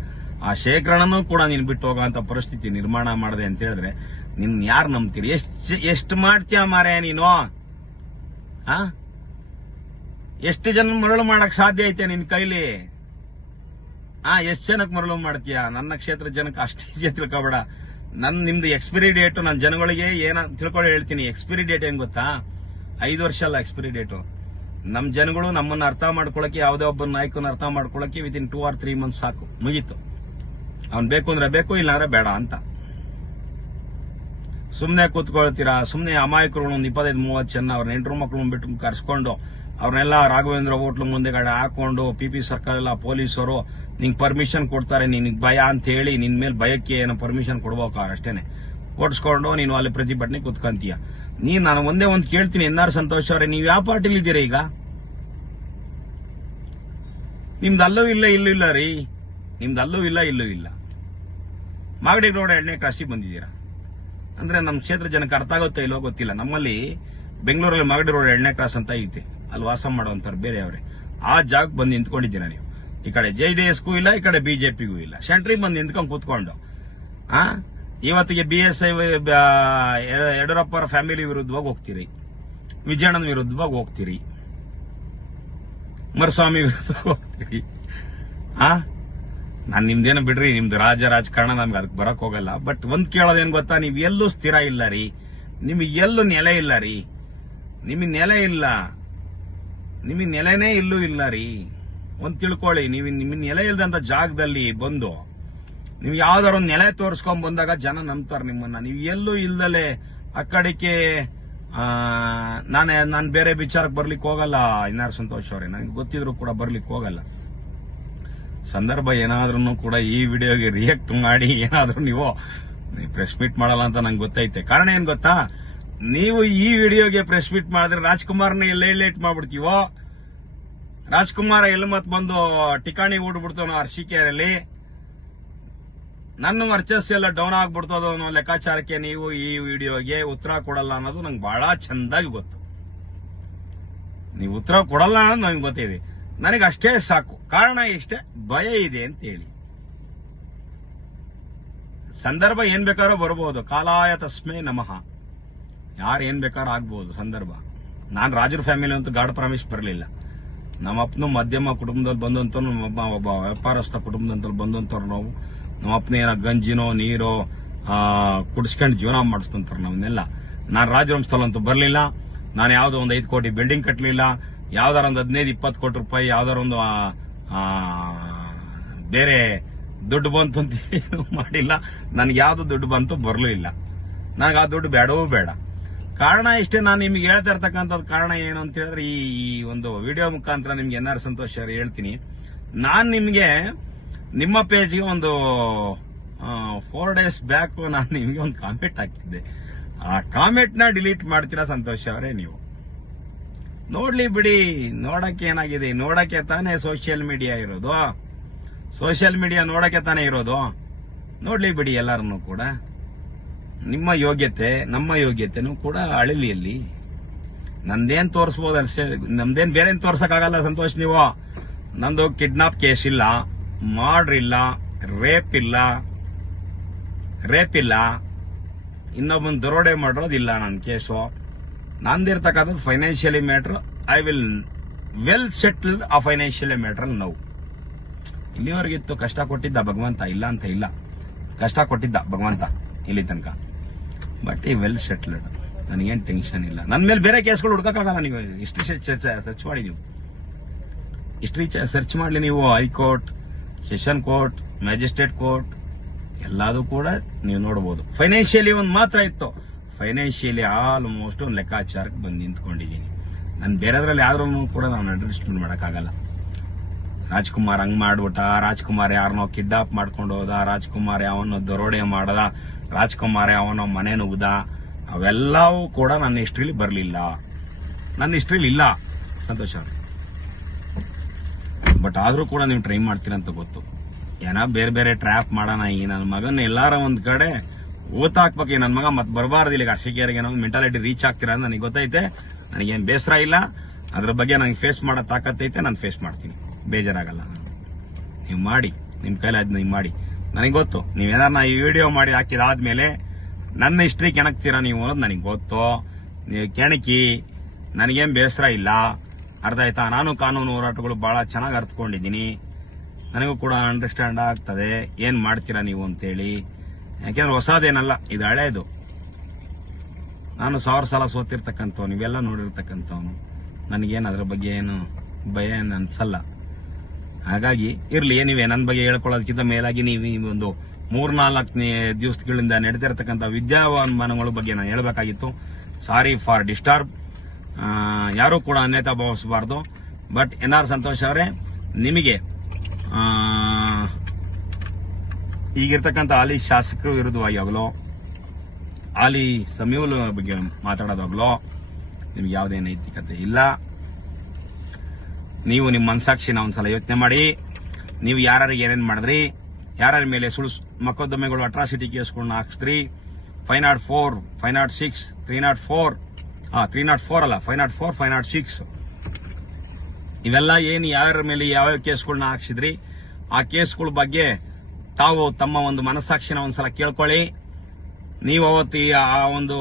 ಆ ಶೇಖರಣ್ಣನೂ ಕೂಡ ನೀನು ಬಿಟ್ಟು ಹೋಗೋಂತ ಪರಿಸ್ಥಿತಿ ನಿರ್ಮಾಣ ಮಾಡಿದೆ ಅಂತ ಹೇಳಿದ್ರೆ ನಿನ್ ಯಾರು ನಂಬ್ತೀರಿ? ಎಷ್ಟು ಮಾಡ್ತೀಯ ಮಾರೇ ನೀನು? ಎಷ್ಟು ಜನ ಮರಳು ಮಾಡಕ್ ಸಾಧ್ಯ ಐತೆ ನಿನ್ ಕೈಲಿ? ಎಷ್ಟು ಜನಕ್ಕೆ ಮರಳು ಮಾಡ್ತೀಯ? ನನ್ನ ಕ್ಷೇತ್ರ ಜನಕ್ಕೆ ಅಷ್ಟೇ ಈಜಿ ತಿಳ್ಕೊಬೇಡ. ನಿಮ್ದು ಎಕ್ಸ್ಪೈರಿ ಡೇಟ್ ನನ್ನ ಜನಗಳಿಗೆ ಏನ ತಿಳ್ಕೊಳ್ಳಿ ಹೇಳ್ತೀನಿ. ಎಕ್ಸ್ಪೈರಿ ಡೇಟ್ ಏನ್ ಗೊತ್ತಾ? 5 ವರ್ಷ ಅಲ್ಲ ಎಕ್ಸ್ಪೈರಿ ಡೇಟು. ನಮ್ ಜನಗಳು ನಮ್ಮನ್ನ ಅರ್ಥ ಮಾಡ್ಕೊಳಕ್ಕೆ, ಯಾವುದೇ ಒಬ್ಬ ನಾಯಕನ ಅರ್ಥ ಮಾಡ್ಕೊಳಕ್ಕೆ ವಿತಿನ್ 2 or 3 months ಸಾಕು, ಮುಗೀತು. ಅವ್ನ್ ಬೇಕು ಅಂದ್ರೆ ಬೇಕು, ಇಲ್ಲ ಅಂದ್ರೆ ಬೇಡ ಅಂತ. ಸುಮ್ನೆ ಕೂತ್ಕೊಳ್ತೀರಾ? ಸುಮ್ನೆ ಅಮಾಯಕರು ಒಂದು 25-30 ಜನ ಅವ್ರ ನೆಂಟರು ಮಕ್ಕಳನ್ನ ಬಿಟ್ಟು ಕರ್ಸ್ಕೊಂಡು ಅವ್ರನ್ನೆಲ್ಲ ರಾಘವೇಂದ್ರ ಹೋಟ್ಲು ಮುಂದೆಗಡೆ ಹಾಕೊಂಡು PP ಸರ್ಕಲ್ ಎಲ್ಲ ಪೊಲೀಸರು ನಿಂಗೆ ಪರ್ಮಿಷನ್ ಕೊಡ್ತಾರೆ, ನಿನಗೆ ಭಯ ಅಂತ ಹೇಳಿ ನಿನ್ ಮೇಲೆ ಭಯಕ್ಕೆ ಏನೋ ಪರ್ಮಿಷನ್ ಕೊಡ್ಬೇಕು ಅಷ್ಟೇನೆ ಕೊಡ್ಸ್ಕೊಂಡು ನೀನು ಅಲ್ಲಿ ಪ್ರತಿಭಟನೆ ಕುತ್ಕೊಂತೀಯ. ನಾನು ಒಂದೇ ಒಂದು ಕೇಳ್ತೀನಿ, ಎನ್ಆರ್ ಸಂತೋಷ್ ಅವರೇ, ನೀವು ಯಾವ ಪಾರ್ಟಿಲಿ ಇದ್ದೀರಾ ಈಗ? ನಿಮ್ದಲ್ಲೂ ಇಲ್ಲ ಇಲ್ಲೂ ಇಲ್ಲ ರೀ, ನಿಮ್ದಲ್ಲೂ ಇಲ್ಲ ಇಲ್ಲೂ ಇಲ್ಲ. ಮಾಗಡಿ ರೋಡ್ 2ನೇ ಕ್ರಾಸಿಗೆ ಬಂದಿದ್ದೀರಾ ಅಂದ್ರೆ ನಮ್ಮ ಕ್ಷೇತ್ರ ಜನಕ್ಕೆ ಅರ್ಥ ಆಗುತ್ತೋ ಇಲ್ಲೋ ಗೊತ್ತಿಲ್ಲ. ನಮ್ಮಲ್ಲಿ ಬೆಂಗಳೂರಲ್ಲಿ ಮಾಗಡಿ ರೋಡ್ 2ನೇ ಕ್ರಾಸ್ ಅಂತ ಐತೆ, ಅಲ್ಲಿ ವಾಸ ಮಾಡುವಂತಾರೆ ಬೇರೆ ಅವರೇ. ಆ ಜಾಗಕ್ಕೆ ಬಂದು ನಿಂತ್ಕೊಂಡಿದ್ದೀರಾ ನೀವು. ಈ ಕಡೆ JDSಗೂ ಇಲ್ಲ, ಈ ಕಡೆ BJPಗೂ ಇಲ್ಲ. ಸೆಂಟ್ರಿಗೆ ಬಂದು ನಿಂತ್ಕೊಂಡು ಕೂತ್ಕೊಂಡು ಇವತ್ತಿಗೆ BSI ಯಡಿಯೂರಪ್ಪರ ಫ್ಯಾಮಿಲಿ ವಿರುದ್ಧವಾಗಿ ಹೋಗ್ತೀರಿ, ವಿಜಯಣ್ಣನ ವಿರುದ್ಧವಾಗಿ ಹೋಗ್ತೀರಿ, ಕುಮಾರಸ್ವಾಮಿ ವಿರುದ್ಧವಾಗಿ ಹೋಗ್ತೀರಿ. ನಾನು ನಿಮ್ದೇನು ಬಿಡ್ರಿ, ನಿಮ್ದು ರಾಜಕಾರಣ ನಮ್ಗೆ ಅದಕ್ಕೆ ಬರಕ್ ಹೋಗಲ್ಲ. ಬಟ್ ಒಂದ್ ಕೇಳೋದೇನ್ ಗೊತ್ತಾ, ನೀವ್ ಎಲ್ಲೂ ಸ್ಥಿರ ಇಲ್ಲ ರೀ, ನಿಮಗೆ ಎಲ್ಲೂ ನೆಲೆ ಇಲ್ಲ ರೀ, ನಿಮಗೆ ನೆಲೆ ಇಲ್ಲ, ನಿಮಗೆ ನೆಲೆನೇ ಇಲ್ಲೂ ಇಲ್ಲ ರೀ. ಒಂದ್ ತಿಳ್ಕೊಳ್ಳಿ, ನೀವು ನಿಮ್ ನೆಲೆ ಇಲ್ದಂತ ಜಾಗದಲ್ಲಿ ಬಂದು ನೀವು ಯಾವ್ದಾರ ಒಂದು ನೆಲೆ ತೋರಿಸ್ಕೊಂಡ್ ಬಂದಾಗ ಜನ ನಂಬ್ತಾರೆ ನಿಮ್ಮನ್ನ. ನೀವು ಎಲ್ಲೂ ಇಲ್ದಲೆ ಆ ಕಡೆಗೆ ನಾನು ಬೇರೆ ವಿಚಾರಕ್ಕೆ ಬರ್ಲಿಕ್ಕೆ ಹೋಗಲ್ಲ. ಇನ್ನಾರು ಸಂತೋಷ್ ಅವರೇ, ನನಗೆ ಗೊತ್ತಿದ್ರು ಕೂಡ ಬರ್ಲಿಕ್ಕೆ ಹೋಗಲ್ಲ. ಸಂದರ್ಭ ಏನಾದ್ರೂ ಕೂಡ ಈ ವಿಡಿಯೋಗೆ ರಿಯಾಕ್ಟ್ ಮಾಡಿ ಏನಾದ್ರೂ ನೀವು ಪ್ರೆಸ್ ಮೀಟ್ ಮಾಡಲ್ಲ ಅಂತ ನಂಗೆ ಗೊತ್ತೈತೆ. ಕಾರಣ ಏನ್ ಗೊತ್ತಾ, ನೀವು ಈ ವಿಡಿಯೋಗೆ ಪ್ರೆಸ್ ಮೀಟ್ ಮಾಡಿದ್ರೆ ರಾಜ್ಕುಮಾರ್ನ ಲೇಟ್ ಮಾಡ್ಬಿಡ್ತೀವೋ, ರಾಜ್ಕುಮಾರ್ ಎಲ್ಲಿ ಮತ್ ಬಂದು ಟಿಕಾಣಿ ಓಡ್ಬಿಡ್ತಾನೋ ಅರ್ಶಿಕೆಯಲ್ಲಿ, ನನ್ನ ವರ್ಚಸ್ ಎಲ್ಲ ಡೌನ್ ಆಗ್ಬಿಡ್ತದೋ ಅನ್ನೋ ಲೆಕ್ಕಾಚಾರಕ್ಕೆ ನೀವು ಈ ವಿಡಿಯೋಗೆ ಉತ್ತರ ಕೊಡಲ್ಲ ಅನ್ನೋದು ನಂಗೆ ಬಹಳ ಚಂದಾಗಿ ಗೊತ್ತು. ನೀವು ಉತ್ತರ ಕೊಡಲ್ಲ ಅನ್ನೋದು ನಂಗೆ ಗೊತ್ತಿದೆ. ನನಗೆ ಅಷ್ಟೇ ಸಾಕು. ಕಾರಣ ಇಷ್ಟೇ, ಭಯ ಇದೆ ಅಂತ ಹೇಳಿ. ಸಂದರ್ಭ ಏನ್ ಬೇಕಾದ್ರೂ ಬರ್ಬೋದು, ಕಾಲಾಯ ತಸ್ಮೇ ನಮಃ, ಯಾರು ಏನ್ ಬೇಕಾದ್ರೂ ಆಗ್ಬಹುದು ಸಂದರ್ಭ. ನಾನ್ ರಾಜರ ಫ್ಯಾಮಿಲಿ ಅಂತೂ ಗಾಡ್ ಪ್ರಾಮಿಸ್ ಬರಲಿಲ್ಲ. ನಮ್ಮಪ್ಪನು ಮಧ್ಯಮ ಕುಟುಂಬದಲ್ಲಿ ಬಂದಂತ, ನಮ್ಮಪ್ಪ ಒಬ್ಬ ವ್ಯಾಪಾರಸ್ಥ ಕುಟುಂಬದಂತಲ್ಲಿ ಬಂದಂತವ್ರು ನಾವು. ನಮ್ಮಪ್ಪನ ಏನೋ ಗಂಜಿನೋ ನೀರೋ ಕುಡಿಸ್ಕೊಂಡು ಜೀವನ ಮಾಡಿಸ್ಕೊಂತಾರ ನಮ್ಮನ್ನೆಲ್ಲ. ನಾನು ರಾಜವಂಶದಲ್ಲಂತೂ ಬರಲಿಲ್ಲ. ನಾನು ಯಾವ್ದೋ ಒಂದು 5 ಕೋಟಿ ಬಿಲ್ಡಿಂಗ್ ಕಟ್ಟಲಿಲ್ಲ. ಯಾವ್ದಾರ ಒಂದು 15-20 ಕೋಟಿ ರೂಪಾಯಿ ಯಾವ್ದಾರ ಒಂದು ಬೇರೆ ದುಡ್ಡು ಬಂತು ಅಂತ ಏನು ಮಾಡಿಲ್ಲ. ನನ್ಗೆ ಯಾವ್ದು ದುಡ್ಡು ಬಂತು ಬರಲೂ ಇಲ್ಲ. ನನಗೆ ಆ ದುಡ್ಡು ಬೇಡವೂ ಬೇಡ. ಕಾರಣ ಇಷ್ಟೇ. ನಾನು ನಿಮ್ಗೆ ಹೇಳ್ತಾ ಇರ್ತಕ್ಕಂಥದ್ದು ಕಾರಣ ಏನು ಅಂತ ಹೇಳಿದ್ರೆ, ಈ ಒಂದು ವಿಡಿಯೋ ಮುಖಾಂತರ ನಿಮ್ಗೆ ಎನ್ನಾರು ಸಂತೋಷ ಹೇಳ್ತೀನಿ. ನಾನು ನಿಮ್ಗೆ ನಿಮ್ಮ ಪೇಜ್ಗೆ ಒಂದು 4 days ಬ್ಯಾಕ್ ನಾನು ನಿಮ್ಗೆ ಒಂದು ಕಾಮೆಂಟ್ ಹಾಕಿದ್ದೆ. ಆ ಕಾಮೆಂಟ್ ನ ಡಿಲೀಟ್ ಮಾಡ್ತೀರಾ ಸಂತೋಷ್ ಅವರೇ ನೀವು? ನೋಡ್ಲಿ ಬಿಡಿ, ನೋಡಕ್ಕೆ ಏನಾಗಿದೆ, ನೋಡಕ್ಕೆ ತಾನೇ ಸೋಷಿಯಲ್ ಮೀಡಿಯಾ ಇರೋದು. ಸೋಷಿಯಲ್ ಮೀಡಿಯಾ ನೋಡಕ್ಕೆ ತಾನೇ ಇರೋದು. ನೋಡ್ಲಿ ಬಿಡಿ ಎಲ್ಲರನ್ನೂ ಕೂಡ. ನಿಮ್ಮ ಯೋಗ್ಯತೆ ನಮ್ಮ ಯೋಗ್ಯತೆನೂ ಕೂಡ ಅಳಿಲಿಯಲ್ಲಿ. ನಂದೇನ್ ತೋರಿಸಬಹುದು ಅಷ್ಟೇ, ನಮ್ದೇನ್ ಬೇರೆ ತೋರ್ಸಕ್ಕಾಗಲ್ಲ ಸಂತೋಷ್ ನೀವು. ನಂದು ಕಿಡ್ನಾಪ್ ಕೇಸ್ ಇಲ್ಲ, ಮರ್ಡರ್ ಇಲ್ಲ, ರೇಪ್ ಇಲ್ಲ, ಇನ್ನೊಬ್ಬನ ದರೋಡೆ ಮಾಡೋದಿಲ್ಲ ನನ್ನ ಕೇಸು. ನಂದಿರ್ತಕ್ಕಂಥದ್ದು financially matter. I will well settled a financially matter now. ಇಲ್ಲಿವರೆಗಿತ್ತು ಕಷ್ಟ ಕೊಟ್ಟಿದ್ದ ಭಗವಂತ, ಇಲ್ಲ ಅಂತ ಇಲ್ಲ, ಕಷ್ಟ ಕೊಟ್ಟಿದ್ದ ಭಗವಂತ ಇಲ್ಲಿ ತನಕ. ಬಟ್ ಈ ವೆಲ್ ಸೆಟಲ್ಡ್, ನನಗೇನು ಟೆನ್ಷನ್ ಇಲ್ಲ. ನನ್ನ ಮೇಲೆ ಬೇರೆ ಕೇಸ್ಗಳು ಹುಡ್ಕಕ್ಕಾಗಲ್ಲ. ನೀವು ಹಿಸ್ಟ್ರಿ ಸರ್ಚ್ ಮಾಡಿ, ನೀವು ಹಿಸ್ಟ್ರಿ ಸರ್ಚ್ ಮಾಡಲಿ. ನೀವು high court, session court, magistrate court ಎಲ್ಲದೂ ಕೂಡ ನೀವು ನೋಡಬಹುದು. ಫೈನಾನ್ಷಿಯಲಿ ಒಂದು ಮಾತ್ರ ಇತ್ತು. ಫೈನಾನ್ಷಿಯಲಿ ಆಲ್ಮೋಸ್ಟ್ ಒಂದು ಲೆಕ್ಕಾಚಾರಕ್ಕೆ ಬಂದು ನಿಂತ್ಕೊಂಡಿದ್ದೀನಿ. ನಾನು ಬೇರೆದ್ರಲ್ಲಿ ಯಾವ್ದ್ರೂ ಕೂಡ ನಾನು ಅಂಡರ್ಸ್ಟ್ಯಾಂಡ್ ಮಾಡೋಕ್ಕಾಗಲ್ಲ. ರಾಜ್ಕುಮಾರ್ ಹಂಗ್ ಮಾಡ್ಬಿಟ್ಟ, ರಾಜ್ಕುಮಾರ್ ಯಾರನ್ನೋ ಕಿಡ್ನಾಪ್ ಮಾಡ್ಕೊಂಡು ಹೋದ, ರಾಜ್ಕುಮಾರ್ ಯಾವನೋ ದರೋಡೆ ಮಾಡದ, ರಾಜ್ಕುಮಾರ್ ಯಾವನೋ ಮನೆ ನುಗ್ದ, ಅವೆಲ್ಲವೂ ಕೂಡ ನನ್ನ ಹಿಸ್ಟ್ರಿಲಿ ಬರಲಿಲ್ಲ, ನನ್ನ ಹಿಸ್ಟ್ರಿಲಿ ಇಲ್ಲ ಸಂತೋಷ. ಬಟ್ ಆದ್ರೂ ಕೂಡ ನೀವು ಟ್ರೈ ಮಾಡ್ತೀರಂತ ಗೊತ್ತು. ಏನೋ ಬೇರೆ ಬೇರೆ ಟ್ರ್ಯಾಪ್ ಮಾಡೋಣ. ಈ ನನ್ನ ಮಗನ ಎಲ್ಲಾರ ಒಂದ್ ಕಡೆ ಓತ್ ಹಾಕ್ಬೇಕು. ನನ್ನ ಮಗ ಮತ್ತೆ ಬರಬಾರ್ದು ಇಲ್ಲಿಗೆ ಅರ್ಶಿಕೆಯರಿಗೆ ಏನೋ ಮೆಂಟಾಲಿಟಿ ರೀಚ್ ಆಗ್ತೀರಾ ಅಂತ ನನಗೆ ಗೊತ್ತೈತೆ. ನನಗೇನು ಬೇಸರ ಇಲ್ಲ. ಅದ್ರ ಬಗ್ಗೆ ನನಗೆ ಫೇಸ್ ಮಾಡೋ ತಾಕತ್ತೈತೆ. ನಾನು ಫೇಸ್ ಮಾಡ್ತೀನಿ, ಬೇಜಾರಾಗಲ್ಲ. ನೀವು ಮಾಡಿ, ನಿಮ್ಮ ಕೈಲಾದ ನೀವು ಮಾಡಿ. ನನಗೆ ಗೊತ್ತು, ನೀವೇನಾರ ಈ ವಿಡಿಯೋ ಮಾಡಿ ಹಾಕಿದಾದ್ಮೇಲೆ ನನ್ನ ಹಿಸ್ಟ್ರಿ ಕೆಣಕ್ತೀರಾ ನೀವು ಅನ್ನೋದು ನನಗೆ ಗೊತ್ತು. ನೀವು ಕೆಣಕಿ, ನನಗೇನು ಬೇಸರ ಇಲ್ಲ. ಅರ್ಥ ಆಯ್ತಾ? ನಾನು ಕಾನೂನು ಹೋರಾಟಗಳು ಬಹಳ ಚೆನ್ನಾಗಿ ಅರ್ಥಕೊಂಡಿದ್ದೀನಿ. ನನಗೂ ಕೂಡ ಅಂಡರ್ಸ್ಟ್ಯಾಂಡ್ ಆಗ್ತದೆ ಏನ್ ಮಾಡ್ತೀರಾ ನೀವು ಅಂತೇಳಿ. ಯಾಕೆಂದ್ರೆ ಹೊಸದೇನಲ್ಲ, ಇದು ಹಳೇದು. ನಾನು 1000 ಸಲ ಸೋತಿರ್ತಕ್ಕಂಥವ್, ನೀವೆಲ್ಲ ನೋಡಿರ್ತಕ್ಕಂಥವ್ನು. ನನಗೇನು ಅದ್ರ ಬಗ್ಗೆ ಏನು ಭಯ ಏನು ಅನ್ಸಲ್ಲ. ಹಾಗಾಗಿ ಇರ್ಲಿ, ನೀವೇ ನನ್ನ ಬಗ್ಗೆ ಹೇಳ್ಕೊಳ್ಳೋದಕ್ಕಿಂತ ಮೇಲಾಗಿ ನೀವು ಒಂದು 3-4 ದಿವಸಗಳಿಂದ ನಡೆದಿರತಕ್ಕಂಥ ವಿದ್ಯಾಮಾನಗಳ ಬಗ್ಗೆ ನಾನು ಹೇಳ್ಬೇಕಾಗಿತ್ತು. Sorry for disturb. ಯಾರೂ ಕೂಡ ಅನ್ಯತಾ ಭಾವಿಸಬಾರ್ದು. ಬಟ್ ಎನ್ಆರ್ ಸಂತೋಷ್ ಅವರೇ, ನಿಮಗೆ ಈಗಿರ್ತಕ್ಕಂಥ ಹಾಲಿ ಶಾಸಕರು ವಿರುದ್ಧವಾಗಿ ಆಗಲೋ, ಹಾಲಿ ಸಮೀವುಲ ಬಗ್ಗೆ ಮಾತಾಡೋದಾಗ್ಲೋ ನಿಮ್ಗೆ ಯಾವುದೇ ನೈತಿಕತೆ ಇಲ್ಲ. ನೀವು ನಿಮ್ಮ ಮನಸಾಕ್ಷಿನ ಒಂದ್ಸಲ ಯೋಚನೆ ಮಾಡಿ. ನೀವು ಯಾರಿಗೆ ಏನೇನು ಮಾಡಿದ್ರಿ, ಯಾರ್ಯಾರ ಮೇಲೆ ಸುಳ್ಳು ಮೊಕದ್ದಮೆಗಳು, ಅಟ್ರಾಸಿಟಿ ಕೇಸ್ಗಳನ್ನ ಹಾಕಿಸ್ತ್ರಿ. 504, 506, 304, 304 ಅಲ್ಲ, 504, 506 ಇವೆಲ್ಲ ಏನು ಯಾರ ಮೇಲೆ ಯಾವ್ಯಾವ ಕೇಸ್ಗಳನ್ನ ಹಾಕ್ಸಿದ್ರಿ, ಆ ಕೇಸ್ಗಳ ಬಗ್ಗೆ ತಾವು ತಮ್ಮ ಒಂದು ಮನಸ್ಸಾಕ್ಷಿನ ಒಂದ್ಸಲ ಕೇಳ್ಕೊಳ್ಳಿ. ನೀವು ಅವತ್ತು ಆ ಒಂದು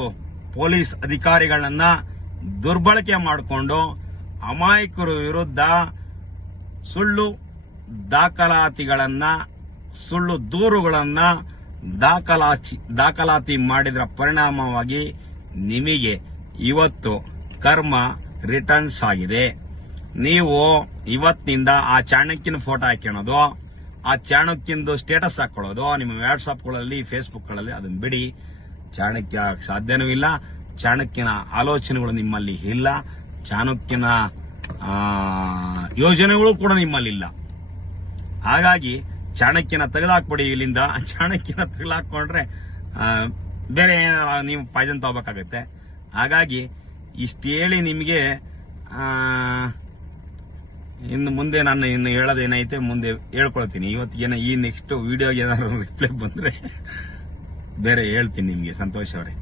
ಪೊಲೀಸ್ ಅಧಿಕಾರಿಗಳನ್ನ ದುರ್ಬಳಕೆ ಮಾಡಿಕೊಂಡು ಅಮಾಯಕರ ವಿರುದ್ಧ ಸುಳ್ಳು ದಾಖಲಾತಿಗಳನ್ನ ಸುಳ್ಳು ದೂರುಗಳನ್ನ ದಾಖಲಾತಿ ಮಾಡಿದ್ರ ಪರಿಣಾಮವಾಗಿ ನಿಮಗೆ ಇವತ್ತು ಕರ್ಮ ರಿಟರ್ನ್ಸ್ ಆಗಿದೆ. ನೀವು ಇವತ್ತಿನಿಂದ ಆ ಚಾಣಕ್ಯನ ಫೋಟೋ ಹಾಕೊಳ್ಳೋದು, ಆ ಚಾಣಕ್ಯಂದು ಸ್ಟೇಟಸ್ ಹಾಕೊಳ್ಳೋದು ನಿಮ್ಮ ವಾಟ್ಸಾಪ್ಗಳಲ್ಲಿ, ಫೇಸ್ಬುಕ್ಗಳಲ್ಲಿ ಅದನ್ನ ಬಿಡಿ. ಚಾಣಕ್ಯ ಸಾಧ್ಯನೂ ಇಲ್ಲ, ಚಾಣಕ್ಯನ ಆಲೋಚನೆಗಳು ನಿಮ್ಮಲ್ಲಿ ಇಲ್ಲ, ಚಾಣಕ್ಯನ ಯೋಜನೆಗಳು ಕೂಡ ನಿಮ್ಮಲ್ಲಿ ಇಲ್ಲ. ಹಾಗಾಗಿ ಚಾಣಕ್ಯನ ತೆಗೆದಾಕ್ಬಿಡಿ ಇಲ್ಲಿಂದ. ಚಾಣಕ್ಯನ ತೆಗೆದಾಕೊಂಡ್ರೆ ಬೇರೆ ನೀವು ಪಾಯ್ಸನ್ ತಗೋಬೇಕಾಗತ್ತೆ. ಹಾಗಾಗಿ ಇಷ್ಟು ಹೇಳಿ ನಿಮಗೆ ಇನ್ನು ಮುಂದೆ ನಾನು ಇನ್ನು ಹೇಳೋದೇನೈತೆ ಮುಂದೆ ಹೇಳ್ಕೊಳ್ತೀನಿ. ಇವತ್ತಿಗೇನೋ ಈ ನೆಕ್ಸ್ಟ್ ವಿಡಿಯೋಗೆ ಏನಾದ್ರು ರಿಪ್ಲೈ ಬಂದ್ರೆ ಬೇರೆ ಹೇಳ್ತೀನಿ ನಿಮಗೆ. ಸಂತೋಷ್ ಅವರೇ,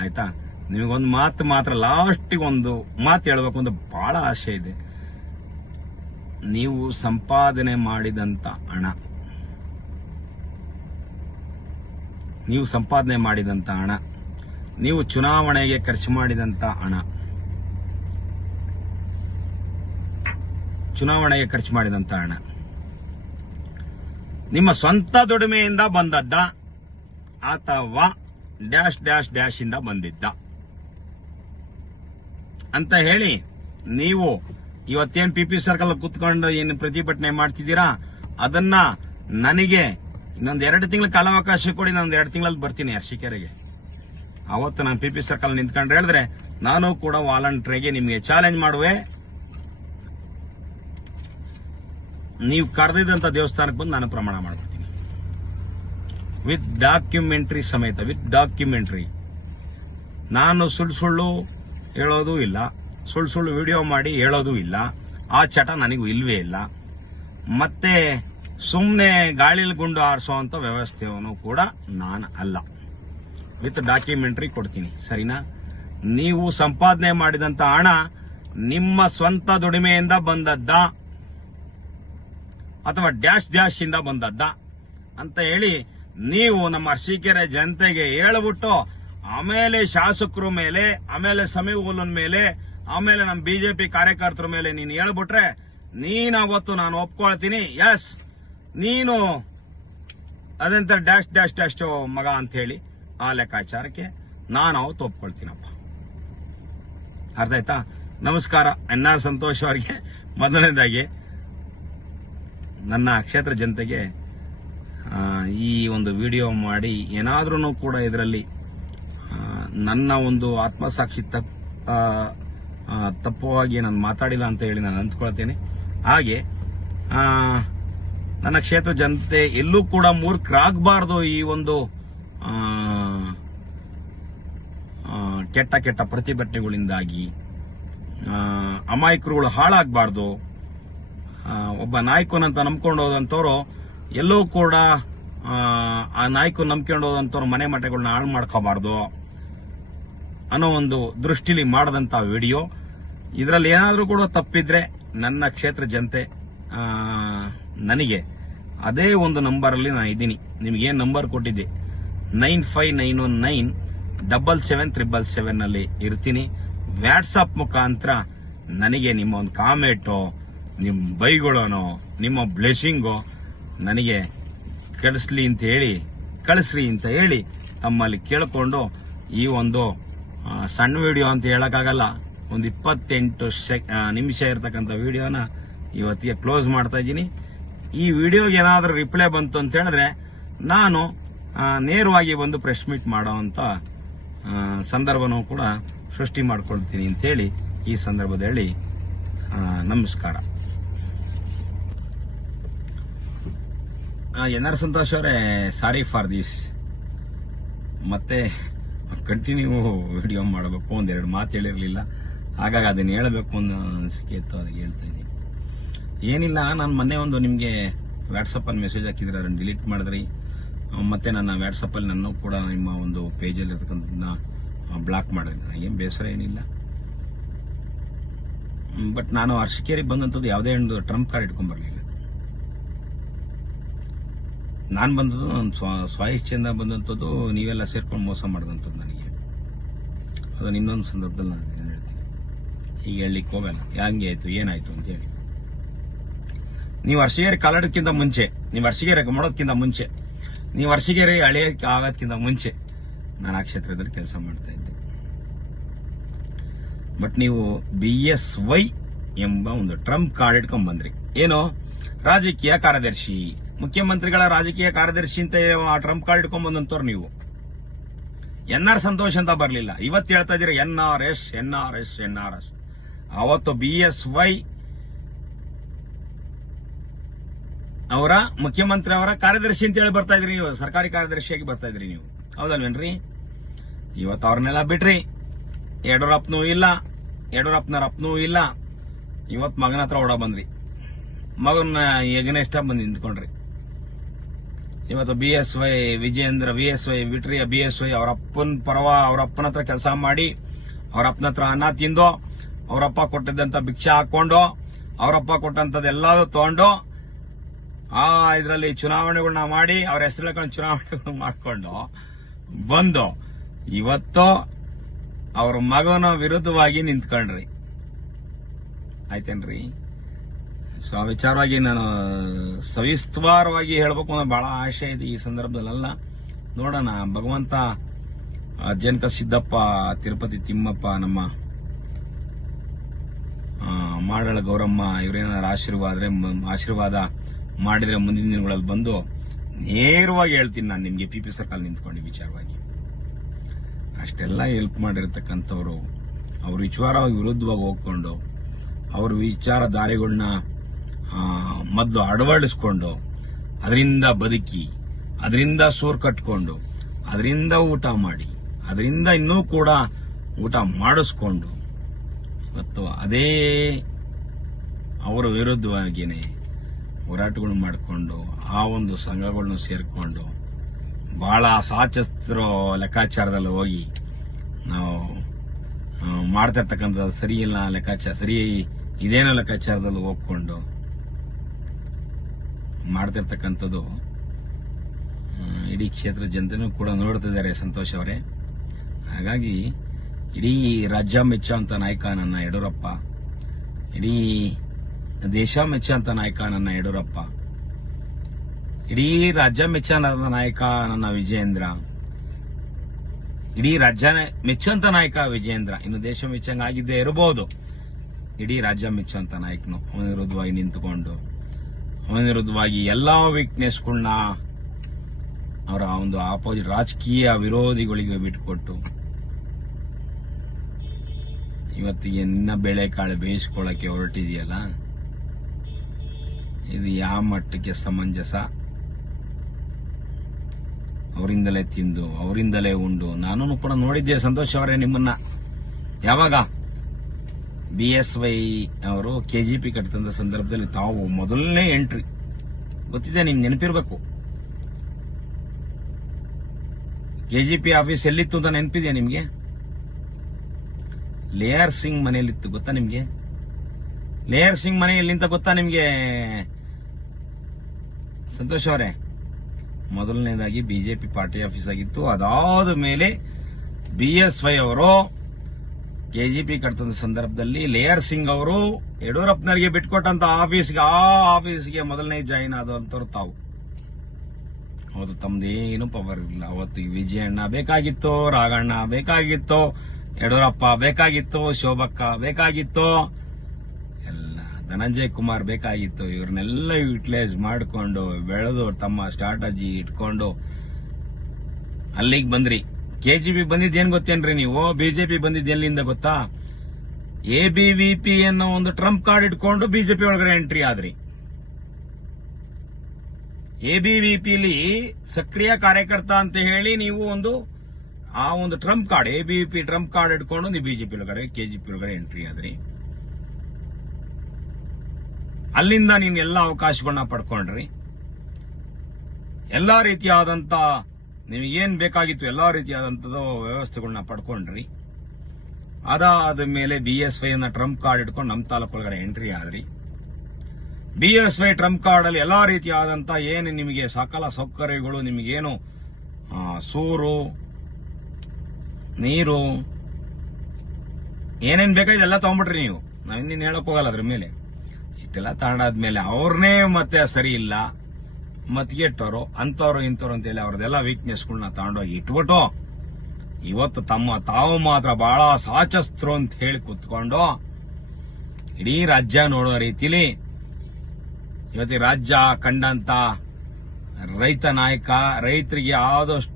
ಆಯ್ತಾ? ನಿಮಗೊಂದು ಮಾತು ಮಾತ್ರ, ಲಾಸ್ಟಿಗೆ ಒಂದು ಮಾತು ಹೇಳ್ಬೇಕು ಅಂತ ಬಹಳ ಆಸೆ ಇದೆ. ನೀವು ಸಂಪಾದನೆ ಮಾಡಿದಂತ ಹಣ, ನೀವು ಚುನಾವಣೆಗೆ ಖರ್ಚು ಮಾಡಿದಂತ ಹಣ, ನಿಮ್ಮ ಸ್ವಂತ ದುಡಿಮೆಯಿಂದ ಬಂದದ್ದ ಅಥವಾ ಡ್ಯಾಶ್ ಡ್ಯಾಶ್ ಡ್ಯಾಶ್ ಇಂದ ಬಂದಿದ್ದ ಅಂತ ಹೇಳಿ ನೀವು ಇವತ್ತೇನು PP ಸರ್ಕಲ್ ಕುತ್ಕೊಂಡು ಏನು ಪ್ರತಿಭಟನೆ ಮಾಡ್ತಿದ್ದೀರಾ, ಅದನ್ನ ನನಗೆ ಇನ್ನೊಂದು 2 ತಿಂಗಳ ಕಾಲಾವಕಾಶ ಕೊಡಿ. ನಾನು 2 ತಿಂಗಳಲ್ಲಿ ಬರ್ತೀನಿ ಅರಸೀಕೆರೆಗೆ. ಅವತ್ತು ನಾನು PP ಸರ್ಕಲ್ ನಿಂತ್ಕೊಂಡು ಹೇಳಿದ್ರೆ ನಾನು ಕೂಡ ವಾಲಂಟ್ರಿಗೆ ನಿಮಗೆ ಚಾಲೆಂಜ್ ಮಾಡುವೆ. ನೀವು ಕರೆದಿದ್ದಂತ ದೇವಸ್ಥಾನಕ್ಕೆ ಬಂದು ನಾನು ಪ್ರಮಾಣ ಮಾಡ್ಬಿಡ್ತೀನಿ, ವಿತ್ ಡಾಕ್ಯುಮೆಂಟ್ರಿ ಸಮೇತ, ವಿತ್ ಡಾಕ್ಯುಮೆಂಟ್ರಿ. ನಾನು ಸುಳ್ಳು ಹೇಳೋದು ಇಲ್ಲ, ಸುಳ್ಳು ವಿಡಿಯೋ ಮಾಡಿ ಹೇಳೋದು ಇಲ್ಲ. ಆ ಚಟ ನನಗೂ ಇಲ್ವೇ ಇಲ್ಲ. ಮತ್ತೆ ಸುಮ್ಮನೆ ಗಾಳಿಲಿ ಗುಂಡು ಹಾರಿಸುವಂತ ವ್ಯವಸ್ಥೆಯವನು ಕೂಡ ನಾನು ಅಲ್ಲ. ವಿತ್ ಡಾಕ್ಯುಮೆಂಟ್ರಿ ಕೊಡ್ತೀನಿ, ಸರಿನಾ? ನೀವು ಸಂಪಾದನೆ ಮಾಡಿದಂತ ಹಣ ನಿಮ್ಮ ಸ್ವಂತ ದುಡಿಮೆಯಿಂದ ಬಂದದ್ದ ಅಥವಾ ಡ್ಯಾಶ್ ಡ್ಯಾಶ್ ಇಂದ ಬಂದದ್ದ ಅಂತ ಹೇಳಿ ನೀವು ನಮ್ಮ ಅರಸೀಕೆರೆ ಜನತೆಗೆ ಹೇಳ್ಬಿಟ್ಟು ಆಮೇಲೆ ಶಾಸಕರ ಮೇಲೆ, ಆಮೇಲೆ ಸಮೀವುಲನ್ ಮೇಲೆ, ಆಮೇಲೆ ನಮ್ಮ ಬಿಜೆಪಿ ಕಾರ್ಯಕರ್ತರ ಮೇಲೆ ನೀನು ಹೇಳ್ಬಿಟ್ರೆ ಅವತ್ತು ನಾನು ಒಪ್ಕೊಳ್ತೀನಿ. ಎಸ್, ನೀನು ಅದಂತ ಡ್ಯಾಶ್ ಡ್ಯಾಶ್ ಡ್ಯಾಶ್ ಮಗ ಅಂತ ಹೇಳಿ ಆ ಲೆಕ್ಕಾಚಾರಕ್ಕೆ ನಾನು ಅವತ್ತು ಒಪ್ಕೊಳ್ತೀನಪ್ಪ. ಅರ್ಥ ಆಯ್ತಾ? ನಮಸ್ಕಾರ. NR ಸಂತೋಷ್ ಅವರಿಗೆ ಮೊದಲನೇದಾಗಿ ನನ್ನ ಕ್ಷೇತ್ರ ಜನತೆಗೆ ಈ ಒಂದು ವಿಡಿಯೋ ಮಾಡಿ ಏನಾದ್ರೂ ಕೂಡ ಇದರಲ್ಲಿ ನನ್ನ ಒಂದು ಆತ್ಮಸಾಕ್ಷಿ ತಪ್ಪವಾಗಿ ನಾನು ಮಾತಾಡಿಲ್ಲ ಅಂತ ಹೇಳಿ ನಾನು ಅಂದ್ಕೊಳ್ತೇನೆ. ಹಾಗೆ ನನ್ನ ಕ್ಷೇತ್ರ ಜನತೆ ಎಲ್ಲೂ ಕೂಡ ಮೂರ್ಖರಾಗಬಾರ್ದು. ಈ ಒಂದು ಕೆಟ್ಟ ಪ್ರತಿಭಟನೆಗಳಿಂದಾಗಿ ಅಮಾಯಕರುಗಳು ಹಾಳಾಗಬಾರ್ದು. ಒಬ್ಬ ನಾಯಕನಂತ ನಂಬ್ಕೊಂಡು ಹೋದಂಥವ್ರು ಎಲ್ಲೂ ಕೂಡ ಆ ನಾಯಕನ ನಂಬ್ಕೊಂಡು ಹೋದಂಥವ್ರು ಮನೆ ಮಠಗಳನ್ನ ಹಾಳು ಮಾಡ್ಕೋಬಾರ್ದು ಅನ್ನೋ ಒಂದು ದೃಷ್ಟಿಲಿ ಮಾಡದಂತ ವಿಡಿಯೋ. ಇದರಲ್ಲಿ ಏನಾದರೂ ಕೂಡ ತಪ್ಪಿದ್ರೆ ನನ್ನ ಕ್ಷೇತ್ರ ಜನತೆ ನನಗೆ ಅದೇ ಒಂದು ನಂಬರಲ್ಲಿ ನಾನು ಇದ್ದೀನಿ. ನಿಮಗೇನು ನಂಬರ್ ಕೊಟ್ಟಿದ್ದೆ 9591977777 ನಲ್ಲಿ ಇರ್ತೀನಿ. ವ್ಯಾಟ್ಸಪ್ ಮುಖಾಂತರ ನನಗೆ ನಿಮ್ಮ ಒಂದು ಕಾಮೆಂಟೋ, ನಿಮ್ಮ ಬೈಗಳನೋ, ನಿಮ್ಮ ಬ್ಲೆಸ್ಸಿಂಗೋ ನನಗೆ ಕಳಿಸ್ರಿ ಅಂತ ಹೇಳಿ ತಮ್ಮಲ್ಲಿ ಕೇಳಿಕೊಂಡು ಈ ಒಂದು ಸಣ್ಣ ವಿಡಿಯೋ ಅಂತ ಹೇಳಕ್ಕಾಗಲ್ಲ, ಒಂದು 28 ನಿಮಿಷ ಇರತಕ್ಕಂಥ ವಿಡಿಯೋನ ಇವತ್ತಿಗೆ ಕ್ಲೋಸ್ ಮಾಡ್ತಾ ಇದ್ದೀನಿ. ಈ ವಿಡಿಯೋಗೆ ಏನಾದರೂ ರಿಪ್ಲೈ ಬಂತು ಅಂತ ಹೇಳಿದ್ರೆ ನಾನು ನೇರವಾಗಿ ಬಂದು ಪ್ರೆಸ್ ಮೀಟ್ ಮಾಡೋವಂಥ ಸಂದರ್ಭನೂ ಕೂಡ ಸೃಷ್ಟಿ ಮಾಡ್ಕೊಳ್ತೀನಿ ಅಂತೇಳಿ ಈ ಸಂದರ್ಭದಲ್ಲಿ ನಮಸ್ಕಾರ. NR ಸಂತೋಷ್ ಅವರೇ, ಸಾರಿ ಫಾರ್ ದಿಸ್. ಮತ್ತೆ ಕಂಟಿನ್ಯೂ ವಿಡಿಯೋ ಮಾಡಬೇಕು, ಒಂದೆರಡು ಮಾತು ಹೇಳಿರಲಿಲ್ಲ, ಹಾಗಾಗಿ ಅದನ್ನು ಹೇಳಬೇಕು ಅನ್ನೋ ಅನಿಸಿಕೆ ಇತ್ತು, ಅದಕ್ಕೆ ಹೇಳ್ತಾ ಇದ್ದೀನಿ. ಏನಿಲ್ಲ, ನಾನು ಮೊನ್ನೆ ಒಂದು ನಿಮಗೆ ವಾಟ್ಸಪ್ಪಲ್ಲಿ ಮೆಸೇಜ್ ಹಾಕಿದ್ರೆ ಅದನ್ನು ಡಿಲೀಟ್ ಮಾಡಿದ್ರಿ. ಮತ್ತೆ ನನ್ನ ವಾಟ್ಸಪ್ಪಲ್ಲಿ ನನ್ನ ಕೂಡ ನಿಮ್ಮ ಒಂದು ಪೇಜಲ್ಲಿ ಇರ್ತಕ್ಕಂಥದ್ದನ್ನ ಬ್ಲಾಕ್ ಮಾಡಿದ್ರಿ. ನನಗೇನು ಬೇಸರ ಏನಿಲ್ಲ. ಬಟ್ ನಾನು ಅರಸೀಕೆರೆಗೆ ಬಂದಂಥದ್ದು ಯಾವುದೇ ಒಂದು ಟ್ರಂಪ್ ಕಾರ್ಡ್ ಇಟ್ಕೊಂಡ್ಬರ್ಲಿಲ್ಲ. ನಾನು ಬಂದದ್ದು ನನ್ನ ಸ್ವಇಚ್ಛೆಯಿಂದ ಬಂದಂಥದ್ದು, ನೀವೆಲ್ಲ ಸೇರ್ಕೊಂಡು ಮೋಸ ಮಾಡಿದಂಥದ್ದು ನನಗೆ. ಅದನ್ನು ಇನ್ನೊಂದು ಸಂದರ್ಭದಲ್ಲಿ ನಾನು ಏನು ಹೇಳ್ತೀನಿ, ಈಗ ಹೇಳಲಿಕ್ಕೆ ಹೋಗಲ್ಲ. ಹಂಗೆ ಆಯಿತು ಏನಾಯಿತು ಅಂತ ಹೇಳಿ. ನೀವು ಅರಸೀಕೆರೆ ಕಾಲಾಡೋಕ್ಕಿಂತ ಮುಂಚೆ ನೀವು ವರ್ಷಿಗೆರೆ ಮಾಡೋದಕ್ಕಿಂತ ಮುಂಚೆ, ನೀವು ವರ್ಷಿಗೆರೆ ಅಳೆಯೋಕ್ಕೆ ಆಗೋದಕ್ಕಿಂತ ಮುಂಚೆ ನಾನು ಆ ಕ್ಷೇತ್ರದಲ್ಲಿ ಕೆಲಸ ಮಾಡ್ತಾ ಇದ್ದೆ. ಬಟ್ ನೀವು BSY ಎಂಬ ಒಂದು ಟ್ರಂಪ್ ಕಾರ್ಡ್ ಇಟ್ಕೊಂಡ್ ಬಂದ್ರಿ. ಏನು? ರಾಜಕೀಯ ಕಾರ್ಯದರ್ಶಿ, ಮುಖ್ಯಮಂತ್ರಿಗಳ ರಾಜಕೀಯ ಕಾರ್ಯದರ್ಶಿ ಅಂತ ಆ ಟ್ರಂಪ್ ಕಾರ್ಡ್ ಇಟ್ಕೊಂಡ್ ಬಂದಂತವ್ರು ನೀವು. NR ಸಂತೋಷ್ ಅಂತ ಬರಲಿಲ್ಲ. ಇವತ್ತು ಹೇಳ್ತಾ ಇದೀರ NRS. ಅವತ್ತು BSY ಅವರ ಮುಖ್ಯಮಂತ್ರಿ ಅವರ ಕಾರ್ಯದರ್ಶಿ ಅಂತ ಹೇಳಿ ಬರ್ತಾ ಇದ್ರಿ ನೀವು, ಸರ್ಕಾರಿ ಕಾರ್ಯದರ್ಶಿಯಾಗಿ ಬರ್ತಾ ಇದ್ರಿ ನೀವು, ಹೌದಲ್ವೇನ್ರಿ? ಇವತ್ತು ಅವ್ರನ್ನೆಲ್ಲ ಬಿಟ್ರಿ. ಯಡಿಯೂರಪ್ಪನೂ ಇಲ್ಲ, ಯಡಿಯೂರಪ್ಪನವರಪ್ಪನೂ ಇಲ್ಲ. ಇವತ್ತು ಮಗನ ಹತ್ರ ಓಡ ಬಂದ್ರಿ, ಮಗನ ಎಗನೆಷ್ಟ ಬಂದು ನಿಂತ್ಕೊಂಡ್ರಿ. ಇವತ್ತು BSY ವಿಜೇಂದ್ರ, BSY ಬಿಟ್ರಿ. BSY ಅವರಪ್ಪನ ಪರವ, ಅವರಪ್ಪನ ಹತ್ರ ಕೆಲಸ ಮಾಡಿ, ಅವರಪ್ಪನ ಹತ್ರ ಅನ್ನ ತಿಂದು, ಅವರಪ್ಪ ಕೊಟ್ಟಿದ್ದಂತ ಭಿಕ್ಷೆ ಹಾಕೊಂಡು, ಅವರಪ್ಪ ಕೊಟ್ಟಂತದ್ದೆಲ್ಲದೂ ತಗೊಂಡು ಇದರಲ್ಲಿ ಚುನಾವಣೆಗಳನ್ನ ಮಾಡಿ, ಅವ್ರ ಹೆಸರು ಹೇಳ್ಕೊಂಡು ಚುನಾವಣೆಗಳನ್ನ ಮಾಡ್ಕೊಂಡು ಬಂದು ಇವತ್ತು ಅವ್ರ ಮಗನ ವಿರುದ್ಧವಾಗಿ ನಿಂತ್ಕೊಂಡ್ರಿ. ಆಯ್ತೇನ್ರಿ? ಸೊ ಆ ವಿಚಾರವಾಗಿ ನಾನು ಸವಿಸ್ತಾರವಾಗಿ ಹೇಳ್ಬೇಕು ಅನ್ನೋ ಬಹಳ ಆಶೆ ಇದೆ ಈ ಸಂದರ್ಭದಲ್ಲ. ನೋಡೋಣ, ಭಗವಂತ ಜನಕ ಸಿದ್ದಪ್ಪ, ತಿರುಪತಿ ತಿಮ್ಮಪ್ಪ, ನಮ್ಮ ಮಾಡಳ ಗೌರಮ್ಮ ಇವರೇನಾದ್ರು ಆಶೀರ್ವಾದ ಮಾಡಿದ್ರೆ ಮುಂದಿನ ದಿನಗಳಲ್ಲಿ ಬಂದು ನೇರವಾಗಿ ಹೇಳ್ತೀನಿ ನಾನು ನಿಮ್ಗೆ PP ಸರ್ಕಲ್ ನಿಂತ್ಕೊಂಡು ವಿಚಾರವಾಗಿ. ಅಷ್ಟೆಲ್ಲ ಹೆಲ್ಪ್ ಮಾಡಿರ್ತಕ್ಕಂಥವ್ರು ಅವ್ರ ವಿಚಾರವಾಗಿ ವಿರುದ್ಧವಾಗಿ ಹೋಗ್ಕೊಂಡು ಅವ್ರ ವಿಚಾರಧಾರೆಗಳನ್ನ ಮೊದಲು ಅಳವಡಿಸ್ಕೊಂಡು ಅದರಿಂದ ಬದುಕಿ, ಅದರಿಂದ ಸೋರ್ ಕಟ್ಕೊಂಡು, ಅದರಿಂದ ಊಟ ಮಾಡಿ, ಅದರಿಂದ ಇನ್ನೂ ಕೂಡ ಊಟ ಮಾಡಿಸ್ಕೊಂಡು ಇವತ್ತು ಅದೇ ಅವರ ವಿರುದ್ಧವಾಗಿಯೇ ಹೋರಾಟಗಳು ಮಾಡಿಕೊಂಡು ಆ ಒಂದು ಸಂಘಗಳನ್ನು ಸೇರಿಕೊಂಡು ಬಹಳ ಸಾಚಸ್ತ್ರ ಲೆಕ್ಕಾಚಾರದಲ್ಲಿ ಹೋಗಿ ನಾವು ಮಾಡ್ತಾ ಇರ್ತಕ್ಕಂಥದ್ದು ಸರಿ ಇಲ್ಲ ಲೆಕ್ಕಾಚಾರ, ಸರಿ ಇದೇನೋ ಲೆಕ್ಕಾಚಾರದಲ್ಲಿ ಹೋಗ್ಕೊಂಡು ಮಾಡ್ತಿರ್ತಕ್ಕಂಥದ್ದು ಇಡೀ ಕ್ಷೇತ್ರ ಜನತೆನೂ ಕೂಡ ನೋಡ್ತಿದ್ದಾರೆ ಸಂತೋಷ್ ಅವರೇ. ಹಾಗಾಗಿ ಇಡೀ ರಾಜ್ಯ ಮೆಚ್ಚುವಂತ ನಾಯಕ ನನ್ನ ಯಡಿಯೂರಪ್ಪ, ಇಡೀ ದೇಶ ಮೆಚ್ಚುವಂತ ನಾಯಕ ನನ್ನ ಯಡಿಯೂರಪ್ಪ, ಇಡೀ ರಾಜ್ಯ ಮೆಚ್ಚುವಂತ ನಾಯಕ ನನ್ನ ವಿಜಯೇಂದ್ರ, ಇಡೀ ರಾಜ್ಯ ಮೆಚ್ಚುವಂತ ನಾಯಕ ವಿಜಯೇಂದ್ರ. ಇನ್ನು ದೇಶ ಮೆಚ್ಚಂಗಾಗಿದ್ದೇ ಇರಬಹುದು, ಇಡೀ ರಾಜ್ಯ ಮೆಚ್ಚುವಂತ ನಾಯಕನು ಅವನ ವಿರುದ್ಧವಾಗಿ ನಿಂತುಕೊಂಡು ಅವನ ವಿರುದ್ಧವಾಗಿ ಎಲ್ಲಾ ವೀಕ್ನೆಸ್ಗಳನ್ನ ಅವರ ಒಂದು ಆಪೋಸಿಟ್ ರಾಜಕೀಯ ವಿರೋಧಿಗಳಿಗೆ ಬಿಟ್ಟುಕೊಟ್ಟು ಇವತ್ತಿಗೆ ನಿನ್ನ ಬೇಳೆಕಾಳು ಬೇಯಿಸ್ಕೊಳ್ಳಕ್ಕೆ ಹೊರಟಿದೆಯಲ್ಲ, ಇದು ಯಾವ ಮಟ್ಟಕ್ಕೆ ಸಮಂಜಸ? ಅವರಿಂದಲೇ ತಿಂದು ಅವರಿಂದಲೇ ಉಂಡು. ನಾನು ಕೂಡ ನೋಡಿದ್ದೆ ಸಂತೋಷ್ ಅವರೇ ನಿಮ್ಮನ್ನ. ಯಾವಾಗ BSY ಅವರು KGP ಕಟ್ಟಿದಂತ ಸಂದರ್ಭದಲ್ಲಿ ತಾವು ಮೊದಲನೇ ಎಂಟ್ರಿ ಗೊತ್ತಿದೆ, ನಿಮ್ಗೆ ನೆನಪಿರ್ಬೇಕು. KGP ಆಫೀಸ್ ಎಲ್ಲಿತ್ತು ಅಂತ ನೆನಪಿದೆಯಾ ನಿಮ್ಗೆ? ಲೇಯರ್ ಸಿಂಗ್ ಮನೆಯಲ್ಲಿತ್ತು, ಗೊತ್ತಾ ನಿಮ್ಗೆ? ಲೇಯರ್ ಸಿಂಗ್ ಮನೆ ಎಲ್ಲಿಂತ ಗೊತ್ತಾ ನಿಮ್ಗೆ ಸಂತೋಷ್ ಅವರೇ? ಮೊದಲನೇದಾಗಿ BJP ಪಾರ್ಟಿ ಆಫೀಸ್ ಆಗಿತ್ತು. ಅದಾದ ಮೇಲೆ BSY ಅವರು KGP ಕಟ್ಟಿದ ಸಂದರ್ಭದಲ್ಲಿ ಲೇಯರ್ ಸಿಂಗ್ ಅವರು ಯಡಿಯೂರಪ್ಪನವರಿಗೆ ಬಿಟ್ಕೊಟ್ಟಂತ ಆಫೀಸ್ಗೆ ಮೊದಲನೇ ಜಾಯಿನ್ ಆದಂತವ್ರು ತಾವು. ಹೌದು, ತಮ್ದೇನು ಪವರ್ ಇಲ್ಲ. ಅವತ್ತು ವಿಜಯಣ್ಣ ಬೇಕಾಗಿತ್ತು, ರಾಘಣ್ಣ ಬೇಕಾಗಿತ್ತು, ಯಡಿಯೂರಪ್ಪ ಬೇಕಾಗಿತ್ತು, ಶೋಭಕ್ಕ ಬೇಕಾಗಿತ್ತು, ಎಲ್ಲ ಧನಂಜಯ್ ಕುಮಾರ್ ಬೇಕಾಗಿತ್ತು. ಇವ್ರನ್ನೆಲ್ಲ ಯುಟಿಲೈಸ್ ಮಾಡಿಕೊಂಡು ಬೆಳೆದು ತಮ್ಮ ಸ್ಟ್ರಾಟಜಿ ಇಟ್ಕೊಂಡು ಅಲ್ಲಿಗೆ ಬಂದ್ರಿ. KGP ಬಂದಿದ್ದೇನು ಗೊತ್ತೇನ್ರಿ ನೀವು? BJP ಬಂದಿದ್ದು ಎಲ್ಲಿಂದ ಗೊತ್ತಾ? ABVP ಅನ್ನೋ ಒಂದು ಟ್ರಂಪ್ ಕಾರ್ಡ್ ಇಟ್ಕೊಂಡು BJP ಒಳಗಡೆ ಎಂಟ್ರಿ ಆದ್ರಿ. ABVPಲಿ ಸಕ್ರಿಯ ಕಾರ್ಯಕರ್ತ ಅಂತ ಹೇಳಿ ನೀವು ಒಂದು Trump card, ABVP Trump card ಇಟ್ಕೊಂಡು ನೀವು BJP ಒಳಗಡೆ KGP ಒಳಗಡೆ ಎಂಟ್ರಿ ಆದ್ರಿ. ಅಲ್ಲಿಂದ ನೀನು ಎಲ್ಲ ಅವಕಾಶಗಳನ್ನ ಪಡ್ಕೊಂಡ್ರಿ. ಎಲ್ಲಾ ರೀತಿಯಾದಂತ ನಿಮಗೇನ್ ಬೇಕಾಗಿತ್ತು ಎಲ್ಲಾ ರೀತಿಯಾದಂಥದ್ದು ವ್ಯವಸ್ಥೆಗಳನ್ನ ಪಡ್ಕೊಂಡ್ರಿ. ಅದಾದ ಮೇಲೆ BSY ಅನ್ನ ಟ್ರಂಪ್ ಕಾರ್ಡ್ ಇಟ್ಕೊಂಡು ನಮ್ಮ ತಾಲೂಕು ಒಳಗಡೆ ಎಂಟ್ರಿ ಆದ್ರಿ. BSY ಟ್ರಂಪ್ ಕಾರ್ಡ್ ಅಲ್ಲಿ ಎಲ್ಲಾ ರೀತಿಯಾದಂತ ಏನು ನಿಮಗೆ ಸಕಲ ಸೌಕರ್ಯಗಳು, ನಿಮಗೇನು ಸೂರು, ನೀರು, ಏನೇನ್ ಬೇಕಾಗಿದೆ ಎಲ್ಲ ತಗೊಂಡ್ಬಿಟ್ರಿ ನೀವು. ನಾವಿನ್ನೇನು ಹೇಳಕ್ ಹೋಗಲ್ಲ ಅದ್ರ ಮೇಲೆ. ಇಷ್ಟೆಲ್ಲ ತಗೊಂಡಾದ್ಮೇಲೆ ಅವ್ರನ್ನೇ ಮತ್ತೆ ಸರಿ ಇಲ್ಲ, ಮತ್ಗೆಟ್ಟವರು ಅಂತವ್ರು ಇಂಥವ್ರು ಅಂತೇಳಿ ಅವ್ರದೆಲ್ಲ ವೀಕ್ನೆಸ್ಗಳನ್ನ ತಗೊಂಡೋಗಿ ಇಟ್ಬಿಟ್ಟು ಇವತ್ತು ತಾವು ಮಾತ್ರ ಬಹಳ ಸಾಚಸ್ತ್ರು ಅಂತ ಹೇಳಿ ಕುತ್ಕೊಂಡು ಇಡೀ ರಾಜ್ಯ ನೋಡೋ ರೀತಿಲಿ ಇವತ್ತು ರಾಜ್ಯ ಕಂಡಂತ ರೈತ ನಾಯಕ, ರೈತರಿಗೆ ಆದಷ್ಟು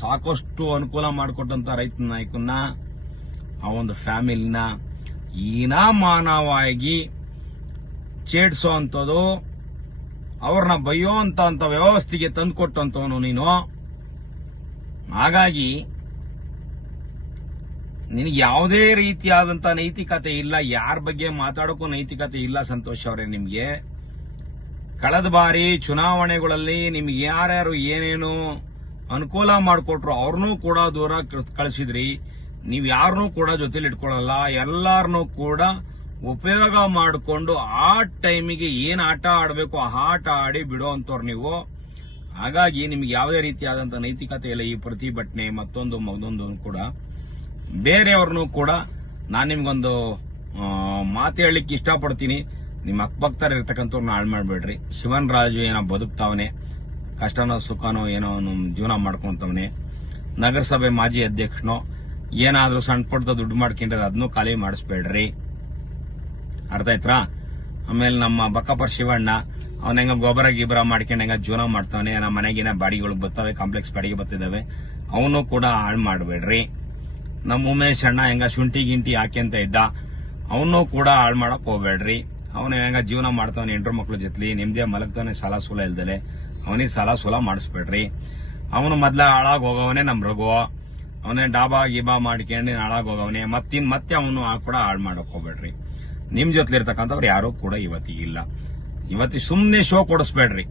ಸಾಕಷ್ಟು ಅನುಕೂಲ ಮಾಡಿಕೊಟ್ಟಂತ ರೈತ ನಾಯಕನ್ನ, ಆ ಒಂದು ಫ್ಯಾಮಿಲಿನ ಹೀನಾಮಾನವಾಗಿ ಚೇಡ್ಸೋ ಅಂಥದ್ದು, ಅವ್ರನ್ನ ಬೈಯೋ ಅಂತ ವ್ಯವಸ್ಥೆಗೆ ತಂದುಕೊಟ್ಟಂತವನು ನೀನು. ಹಾಗಾಗಿ ನಿನಗೆ ಯಾವುದೇ ರೀತಿಯಾದಂತ ನೈತಿಕತೆ ಇಲ್ಲ, ಯಾರ ಬಗ್ಗೆ ಮಾತಾಡೋಕ್ಕೂ ನೈತಿಕತೆ ಇಲ್ಲ ಸಂತೋಷ್ ಅವರೇ. ನಿಮ್ಗೆ ಕಳೆದ ಬಾರಿ ಚುನಾವಣೆಗಳಲ್ಲಿ ನಿಮ್ಗೆ ಯಾರ್ಯಾರು ಏನೇನು ಅನುಕೂಲ ಮಾಡಿಕೊಟ್ರು ಅವ್ರನ್ನೂ ಕೂಡ ದೂರ ಕಳಿಸಿದ್ರಿ. ನೀವು ಯಾರನ್ನೂ ಕೂಡ ಜೊತೆಲಿ ಇಟ್ಕೊಳ್ಳಲ್ಲ, ಎಲ್ಲಾರನ್ನೂ ಕೂಡ ಉಪಯೋಗ ಮಾಡಿಕೊಂಡು ಆ ಟೈಮಿಗೆ ಏನ್ ಆಟ ಆಡಬೇಕು ಆ ಆಟ ಆಡಿ ಬಿಡುವಂತವ್ರು ನೀವು. ಹಾಗಾಗಿ ನಿಮ್ಗೆ ಯಾವುದೇ ರೀತಿಯಾದಂತಹ ನೈತಿಕತೆ ಇಲ್ಲ. ಈ ಪ್ರತಿಭಟನೆ ಮತ್ತೊಂದು ಕೂಡ ಬೇರೆಯವ್ರನ್ನೂ ಕೂಡ ನಾನು ನಿಮ್ಗೊಂದು ಮಾತು ಹೇಳಲಿಕ್ಕೆ ಇಷ್ಟಪಡ್ತೀನಿ. ನಿಮ್ಮ ಅಕ್ಕಪಕ್ಕದ ಇರ್ತಕ್ಕಂಥವ್ರನ್ನ ಹಾಳು ಮಾಡಬೇಡ್ರಿ. ಶಿವನ್ ರಾಜು ಏನೋ ಬದುಕ್ತಾವನೆ, ಕಷ್ಟನೋ ಸುಖನೋ ಏನೋ ಜೀವನ ಮಾಡ್ಕೊಂತವನೆ. ನಗರಸಭೆ ಮಾಜಿ ಅಧ್ಯಕ್ಷನೋ ಏನಾದ್ರೂ ಸಣ್ಣ ಪುಟ್ಟದ ದುಡ್ಡು ಮಾಡ್ಕೊಂಡ್ರೆ ಅದನ್ನೂ ಖಾಲಿ ಮಾಡಿಸ್ಬೇಡ್ರಿ, ಅರ್ಥ ಆಯ್ತಾ? ಆಮೇಲೆ ನಮ್ಮ ಬಕ್ಕಪ್ಪರ್ ಶಿವಣ್ಣ ಅವನ ಹೆಂಗ ಗೊಬ್ಬರ ಗಿಬ್ಬರ ಮಾಡ್ಕೊಂಡು ಹೆಂಗ ಜೀವನ ಮಾಡ್ತಾವನೆ. ನಮ್ಮ ಮನೆಗಿನ ಬಾಡಿಗಳು ಬರ್ತವೆ, ಕಾಂಪ್ಲೆಕ್ಸ್ ಬಾಡಿಗೆ ಬರ್ತಿದಾವೆ, ಅವನು ಕೂಡ ಹಾಳು ಮಾಡಬೇಡ್ರಿ. ನಮ್ಮ ಉಮೇಶ್ ಅಣ್ಣ ಹೆಂಗ ಶುಂಠಿ ಗಿಂಟಿ ಹಾಕ್ಯಂತ ಇದ್ದ, ಅವನು ಕೂಡ ಹಾಳು ಮಾಡಕ್ ಹೋಗ್ಬೇಡ್ರಿ. ಅವನು ಹೆಂಗ ಜೀವನ ಮಾಡ್ತಾವನೆ ಹೆಂಡ್ರು ಮಕ್ಳ ಜೊತೆ, ನಿಮ್ದೇ ಮಲಗ್ತಾನೆ ಸಾಲ ಸೂಲ ಇಲ್ದಲೆ, ಅವನಿಗೆ ಸಾಲ ಸೂಲ ಮಾಡಿಸ್ಬೇಡ್ರಿ. ಅವನು ಮೊದ್ಲ ಹಾಳಾಗ್ ಹೋಗವನೇ ನಮ್ ರಘು, ಅವನೇ ಡಾಬಾ ಗೀಬಾ ಮಾಡ್ಕೊಂಡು ಹಾಳಾಗ್ ಹೋಗವನೆ. ಮತ್ತೆ ಅವನು ಕೂಡ ಹಾಳು ಮಾಡಕ್ ಹೋಗ್ಬೇಡ್ರಿ. ನಿಮ್ ಜೊತೆ ಇರ್ತಕ್ಕಂಥವ್ರು ಯಾರು ಕೂಡ ಇವತ್ತಿಗಿಲ್ಲ. ಸುಮ್ನೆ ಶೋ ಕೊಡಿಸ್ಬೇಡ್ರಿ.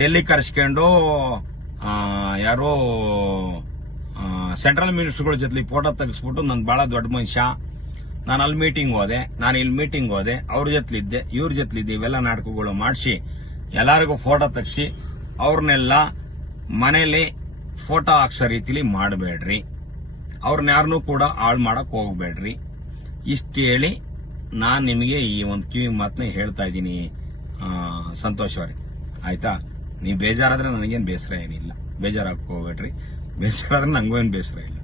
ಡೆಲ್ಲಿ ಕರ್ಸ್ಕೊಂಡು ಯಾರೋ ಸೆಂಟ್ರಲ್ ಮಿನಿಸ್ಟರ್ಗಳ ಜೊತೆ ಫೋಟೋ ತೆಗಿಸ್ಬಿಟ್ಟು ನನ್ ಬಹಳ ದೊಡ್ಡ ಮನುಷ್ಯ, ನಾನು ಅಲ್ಲಿ ಮೀಟಿಂಗ್ ಹೋದೆ, ನಾನು ಇಲ್ಲಿ ಮೀಟಿಂಗ್ ಹೋದೆ, ಅವ್ರ ಜೊತೆಲಿದ್ದೆ, ಇವ್ರ ಜೊತೆಲಿದ್ದೆ, ಇವೆಲ್ಲ ನಾಟಕಗಳು ಮಾಡಿಸಿ ಎಲ್ಲರಿಗೂ ಫೋಟೋ ತೆಗಿಸಿ ಅವ್ರನ್ನೆಲ್ಲ ಮನೇಲಿ ಫೋಟೋ ಹಾಕ್ಸೋ ರೀತಿಲಿ ಮಾಡಬೇಡ್ರಿ. ಅವ್ರನ್ನ ಯಾರನ್ನೂ ಕೂಡ ಹಾಳು ಮಾಡಕ್ ಹೋಗ್ಬೇಡ್ರಿ. ಇಷ್ಟು ಹೇಳಿ ನಾನು ನಿಮಗೆ ಈ ಒಂದು ಕಿವಿ ಮಾತನ್ನ ಹೇಳ್ತಾ ಇದ್ದೀನಿ ಸಂತೋಷ್ ಅವರೇ, ಆಯ್ತಾ? ನೀವು ಬೇಜಾರಾದ್ರೆ ನನಗೇನು ಬೇಸರ ಏನಿಲ್ಲ, ಬೇಜಾರಾಗಿ ಹೋಗ್ಬೇಡ್ರಿ. ಬೇಸರಾದ್ರೆ ನಂಗೂ ಏನು ಬೇಸರ ಇಲ್ಲ.